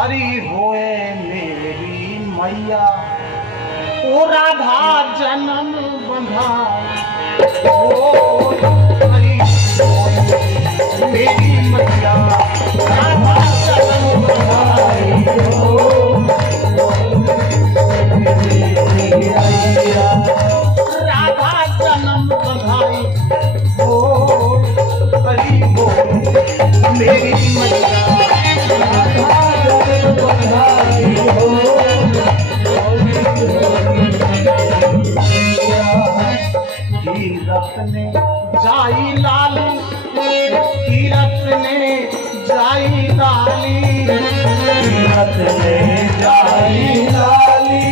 अरे होए मेरी मैया, ओ राधा जन्म बंधाई हो, अरे होए मेरी मैया, राधा जन्म बंधाई हो। राधा जन्म बंधाई हो, हरि हो मेरी मैया, राधा जन्म बंधाई हो। कीरत ने जाई लाली, कीरत ने जाई लाली, कीरत ने जाई लाली,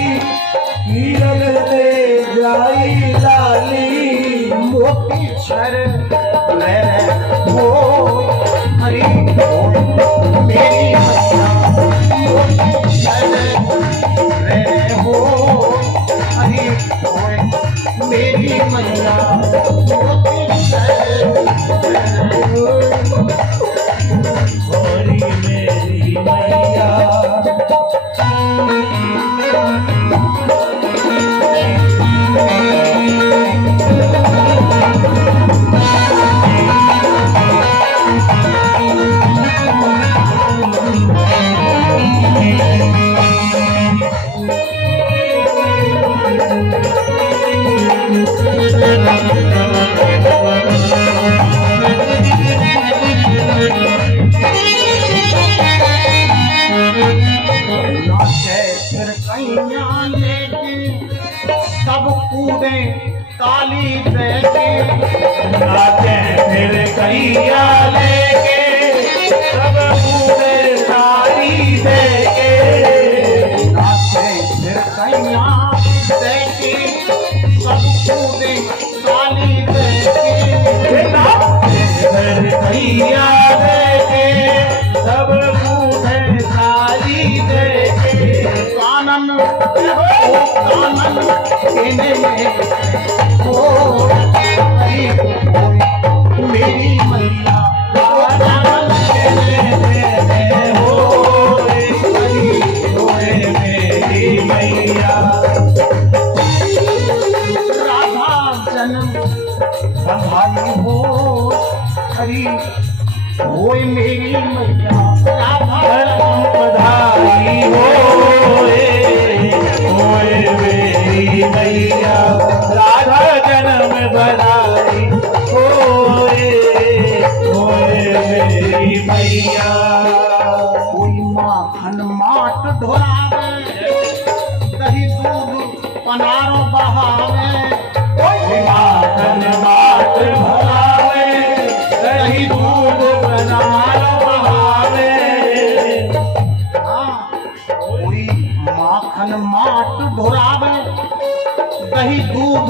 कीरत ने जाई लाली। मोती छर ले हो, हरि हो मेरी मैया। फिर कैया लेके सब कूदे ताली देके, नाचे फिर कैया लेके सब कूदे ताली देके। नाचे फिर कैया लेके सब कूदे ताली देके। फिर कैया लेके सब कूदे ताली देके। कानन ओ कानन कहने में ओ हरी कोई मेरी मैया। कानन कहने में हो मेरी मैया। राधा जन्म बधाई हो हरी होए मेरी मैया। राधा बधाई होए मेरी मैया। राधा जन्म बधाई होए मेरी मैया। कोई माखन माट ढोरावे, दही दूध पनारो बहावे। कोई माखन माट भरावे, दही दूध बनारो बहावे। कोई माखन माट ढोरावे, दही दूध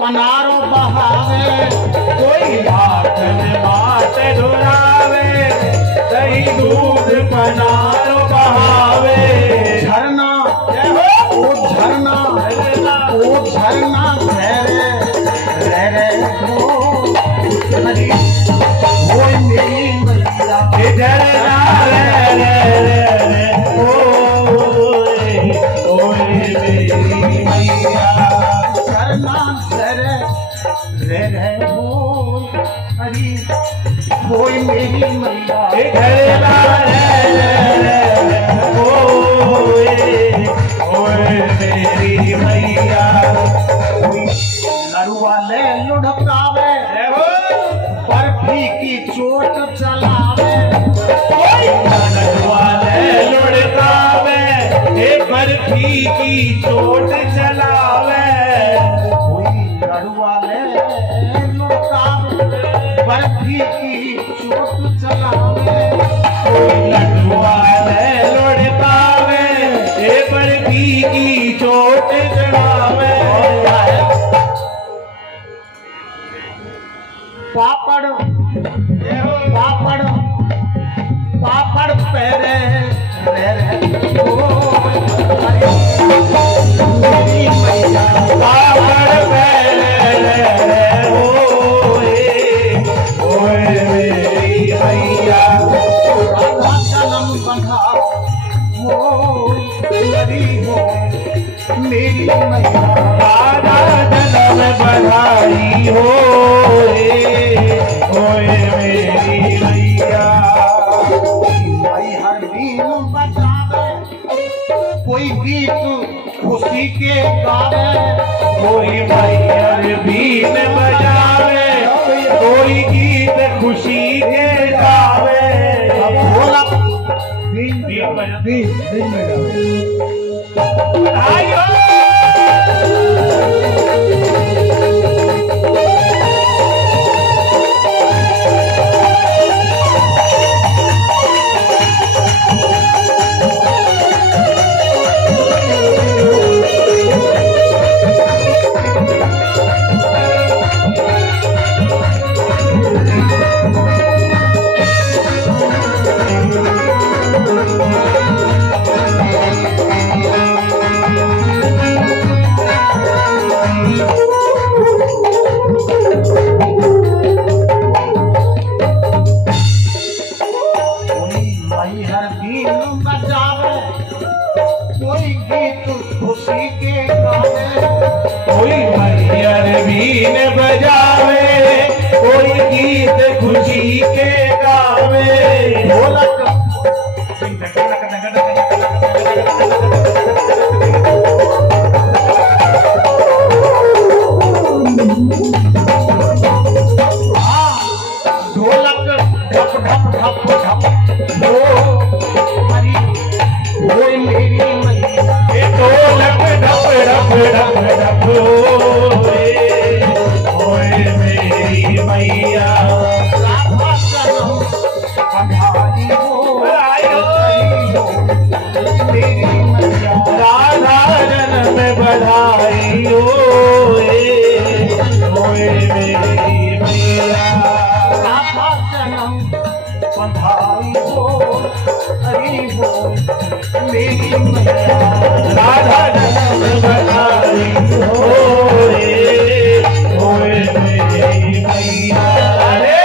पनारो बहावे। कोई माखन माट ढोरावे, दही दूध पनारो बहावे। झरना ओ झरना ओ झरना रे रे हो हरी होए मेरी मैया। झरना रे ओए मेरी मैया। झरना रे हो हरी होए मेरी मैया। झरना ओए मेरी मैया। नरुआ ले लुढ़कावे, बर्फी की चोट चलावे। वाले लुढ़कावे, बर्फी की चोट चलावे। नरुआ ले लुढ़कावे, बर्फी की चोट चलावे। वाले लुढ़कावे, बर्फी की चोट चलावे। पापड़ पापड़ पापड़ पहरे ओ मेरी मैया। पापड़ पहरे ओए मेरी मैया। राधा जन्म बंधा हो मेरी हो मेरी मैया। राधा जन्म बधाई होए मेरी मैया। कोई हर बीन बजावे, कोई गीत खुशी के गावे। कोई मैयर बीन बजावे, कोई गीत खुशी के गावे। ढोलक बीन में गावे। बधाई हो। मैहर बीन बजावे, कोई गीत खुशी के गावे, कोई मैहर बीन बजावे, कोई गीत खुशी के गावे। ढोलक ढोलक ढप ढप ढप ढप हो हरी होए मेरी मैया, ये ढोलक ढप ढप ढप ढप होए मेरी मैया। राधा जन्म बधाई हो, बधाई हो। मेरी मैया, राधा जन्म बधाई होए मेरी मैया। राधा जन्म बधाई हो, हरी हो मेरी मैया। राधा जन्म बधाई होए मेरी मैया। अरे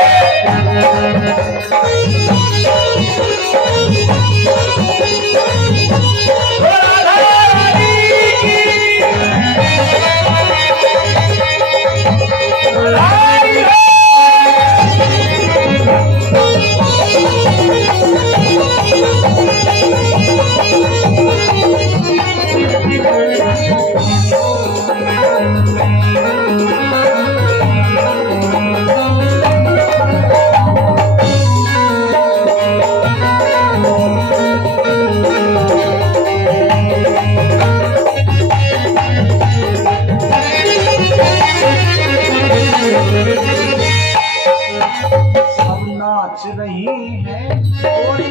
सब नाच रही है कोई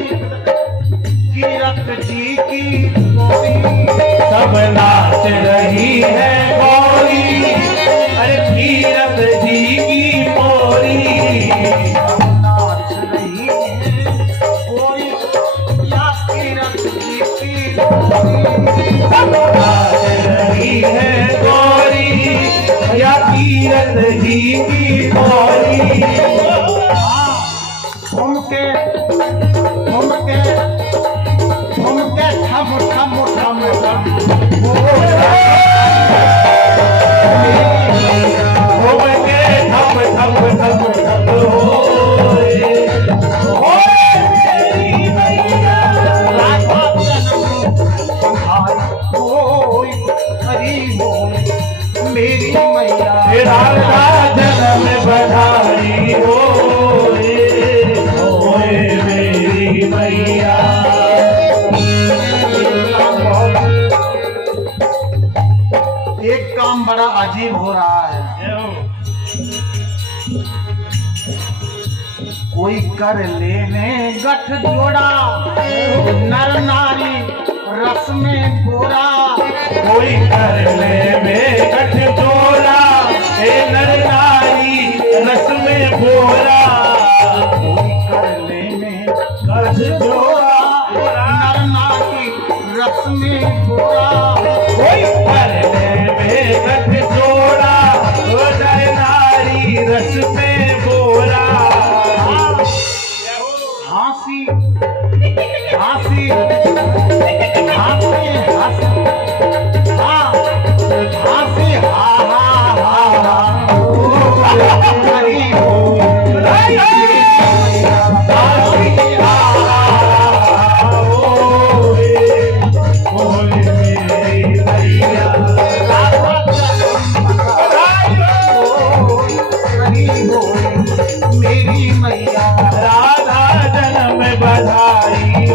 कीरत जी की कोई, सब नाच रही है गौरी, अरे कीरत जी की मोरी। सब नाच रही है कोई या कीरत जी की कोई, सब नाच रही है गौरी या कीरत जी की मोरी। घूमके घूमके घूमके ठम ठम ठम ठम घूमके ठप ठप ठप ठप होए मेरी मैया। राधा जन्म बधाई होय, हरी होय मेरी मैया। राधा जन्म बधाई होए मेरी मैया। एक काम बड़ा अजीब हो रहा है, कोई कर लेने गठ जोड़ा, नर नारी रस में बोरा, कोई कर ले में गठ जोड़ा, हे नर नारी रस में भोरा। कोई कर लेने गठ जोड़ा, नर नारी रस में बोरा, कोई कर ले में गठ जोड़ा, हो जाए नारी रस में भोरा। हासी हासी हासी हासी हा हा हा हा हरी हो राधा जन्म बधाई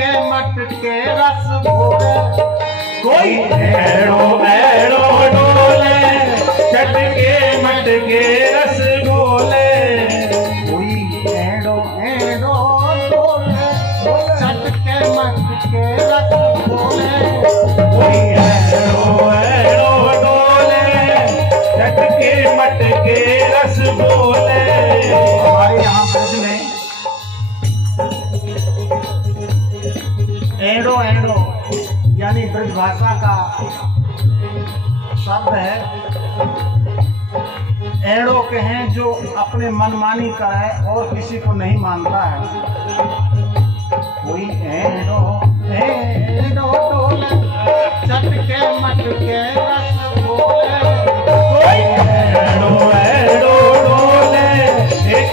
चटके मटके रस घोले कोई ऐड़ो ऐड़ो डोले चटके मटके रस घोले कोई एड़ो एड़ो डोले चटके मटके रस घोले कोई ऐड़ो ऐड़ो डोले चटके मटके रस घोले। हमारे यहाँ ब्रज में एड़ो एड़ो यानी ब्रज भाषा का शब्द है। एड़ो के हैं जो अपने मनमानी करे और किसी को नहीं मानता है। कोई एड़ो एड़ो डोले चटके मटके रस घोले कोई ऐड़ो ऐड़ो डोले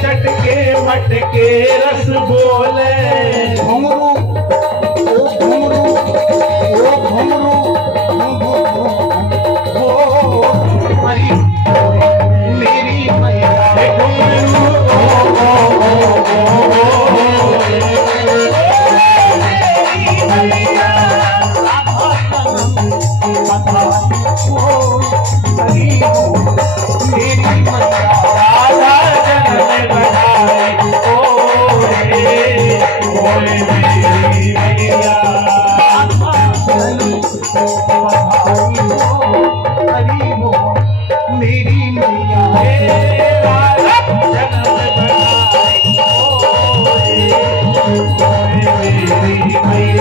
चटके मटके रस घोले घुंघरू ओ घुंघरू ओ घुंघरू ओ मरी मेरी मैया मेरी मैया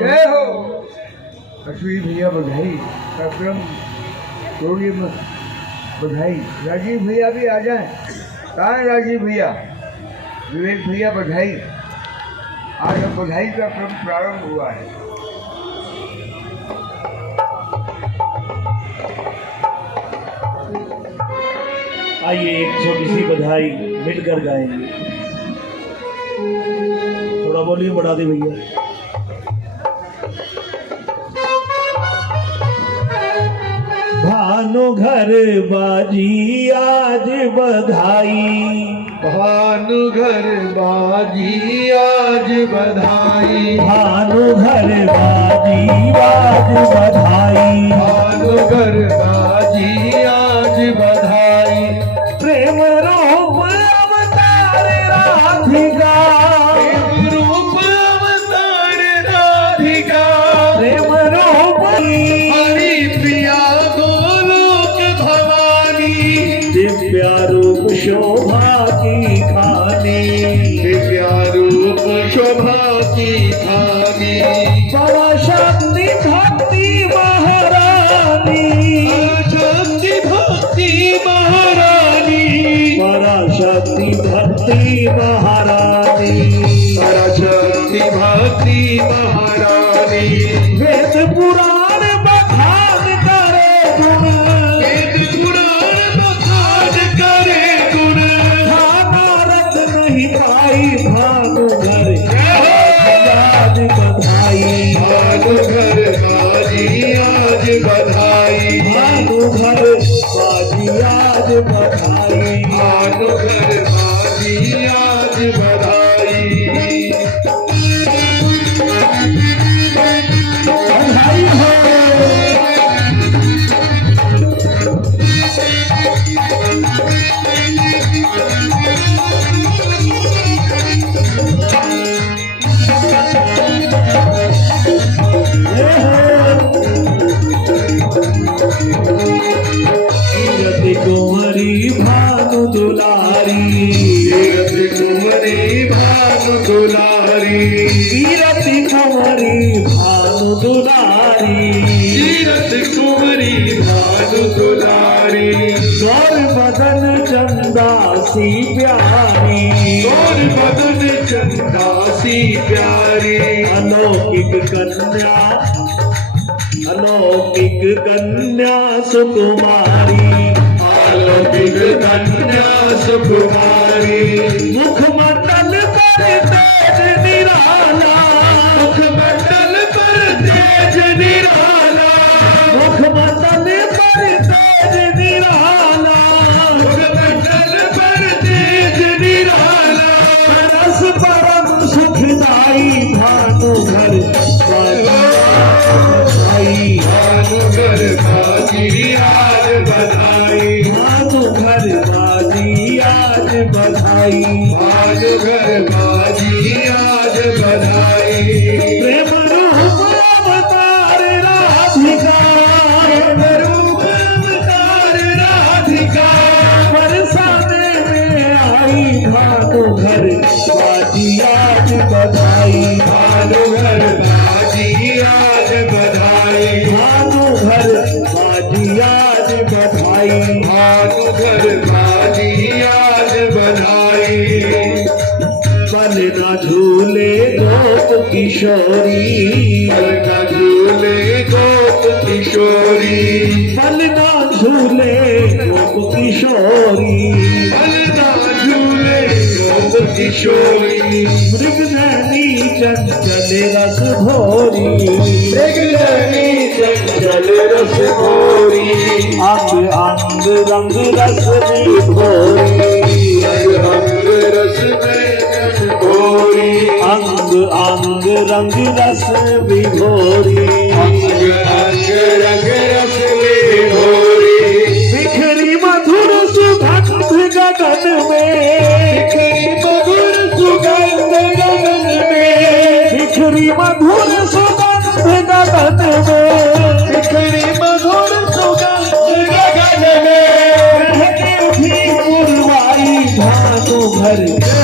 जय हो अश्विनी भैया बधाई कार्यक्रम छोड़िए मत बधाई। राजीव भैया भी आ जाए। कहाँ है राजीव भैया? विवेक भैया बधाई। आज अब बधाई का क्रम प्रारंभ हुआ है। आइए एक छोटी सी बधाई मिलकर गाएंगे। थोड़ा थोड़ा वॉल्यूम बढ़ा दे भैया। भानु घर बाजी आज बधाई, भानु घर बाजी आज बधाई, भानु घर बाजी आज बधाई, भानु घर बाजी आज बधाई। प्रेम रूप अवतार राधिका, प्रेम रूप अवतार राधिका, प्रेम रूप हरि प्रिया गोलोक भवानी, दिव्या रूप शोभा की खानी, दिव्या रूप शोभा की खानी। पराशक्ति भक्ति महारानी, शक्ति भक्ति महारानी, पराशक्ति भक्ति महारानी, पराशक्ति भक्ति महारानी। वेद पुराण बखान करे गुण, वेद पुराण बखान करे गुण, भारत नहीं पाई भानु घर आज बधाई, भानु घर बाजी आज बधाई, भानु घर बाजी आज बधाई, भानु घर बाजी आज बधाई। बधाई हो। कीरति कुंवरी भानु दुलारी, तीरथ कुंवरी भानु दुलारी, कीरति कुंवरी भानु दुलारी, तीरथ कुंवरी भानु दुलारी। गौर बदन चंदा सी प्यारी, गौर बदन चंदा सी प्यारी, अलौकिक कन्या, अलौकिक कन्या सुकुमारी, अलौकिक कन्या सुकुमारी। मुखमंडल पर तेज निराला, मुखमंडल पर तेज निराला, मुखमंडल पर तेज निराला, मुखमंडल पर तेज निराला। रस परम सुखदाई भानु घर बधाई, भानु घर बाजी आज बधाई, भानु घर बाजी आज बधाई, भानु घर बाजी आज बधाई। प्रेम रूप अवतार राधिका, प्रेम रूप अवतार राधिका, बरसाने में आई भानु घर बाजी आज बधाई, भानु घर बाजी आज बधाई, भानु घर बाजी आज बधाई, भानु घर बाजी आज बधाई। पल न झूले गोप किशोरी, पल न झूले गोप किशोरी, पल न झूले गोप किशोरी, पल न झूले गोप किशोरी। मृगनैनी चंचल रस भोरी, मृगनैनी चंचल रस भोरी, अंग अंग रंग रस विभोरी, अंग रस में भोरी, अंग अंग रंग रस विभोरी, अंग अंग रंग रस में भोरी। बिखरी मधुर सुगंध गगन में, बिखरी मधुर सुगंध गगन में, बिखरी मधुर सुगंध गगन में, बिखरी मधुर सुगंध गगन में। बहके उठी पुरवाई भानु घर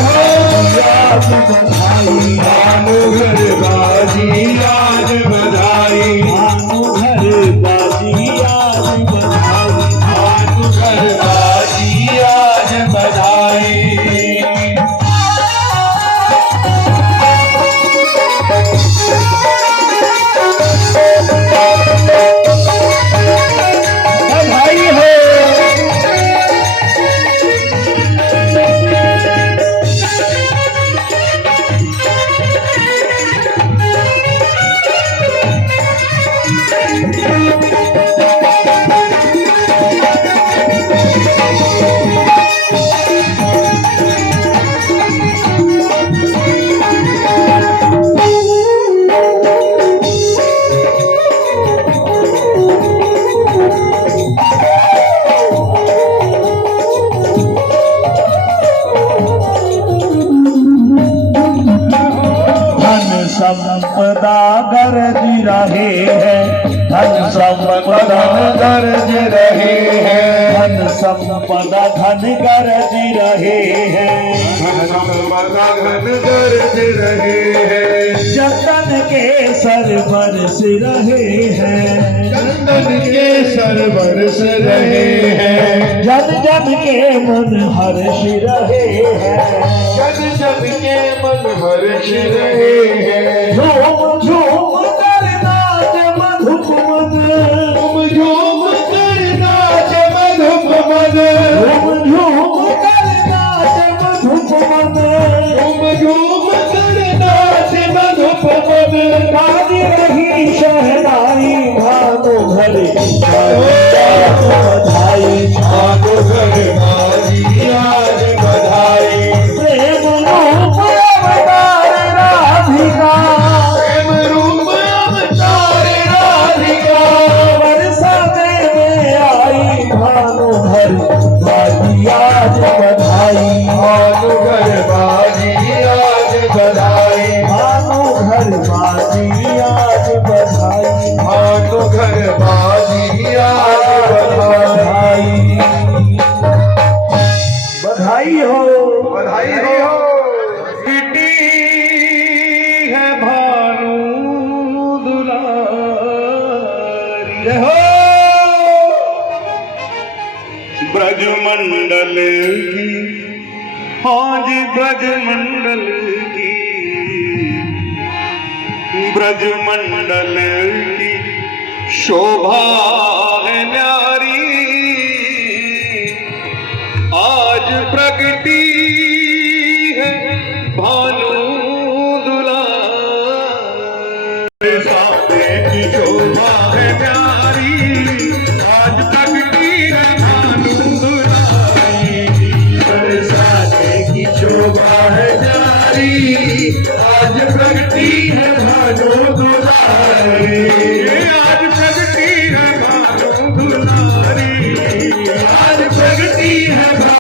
आज बधाई, भानु घर बाजी आज बधाई, भानु घर बाजी आज बधाई, भानु घर बाजी आज बधाई। बधाई हो। संपदा गरज रहे हैं, धन संपदा गरज रहे हैं, धन संपदा धन गरज रहे हैं, धन संपदा घन गरज रहे हैं, चंदन के सर बरस रहे हैं, चंदन के सर बरस रहे हैं, जन जन के मन हर्ष रहे हैं, जन जन के मन हर्ष रहे हैं, झूम झूम कर नाच मधुप मद, झूम झूम कर नाच मधुप मद, झूम झूम कर नाच मधुप मद, झूम झूम कर नाच मधुप मद, बाज रही शहनाई भानु घरे बधाई, भानु घर बाजी आज बधाई, प्रेम रूप अवतार राधिका, प्रेम रूप अवतार राधिका, बरसाने में आई भानु घर बाजी आज बधाई, भानु घर बाजी आज बधाई, भानु घर बाजी आज बधाई, भानु घर बाजी आज बधाई, बधाई हो बधाई हो। बेटी है भानु दुलारी, जय हो ब्रजमंडल की, हाँ जी ब्रजमंडल की, ब्रजमंडल की शोभा है न्यारी, आज प्रगटी है भानु दुलारी, सामने की शोभा है न्यारी, आज प्रगटी है भानु दुलारी, बरसाने की शोभा है न्यारी, आज प्रगटी है भानु दुलारी, आज प्रगटी है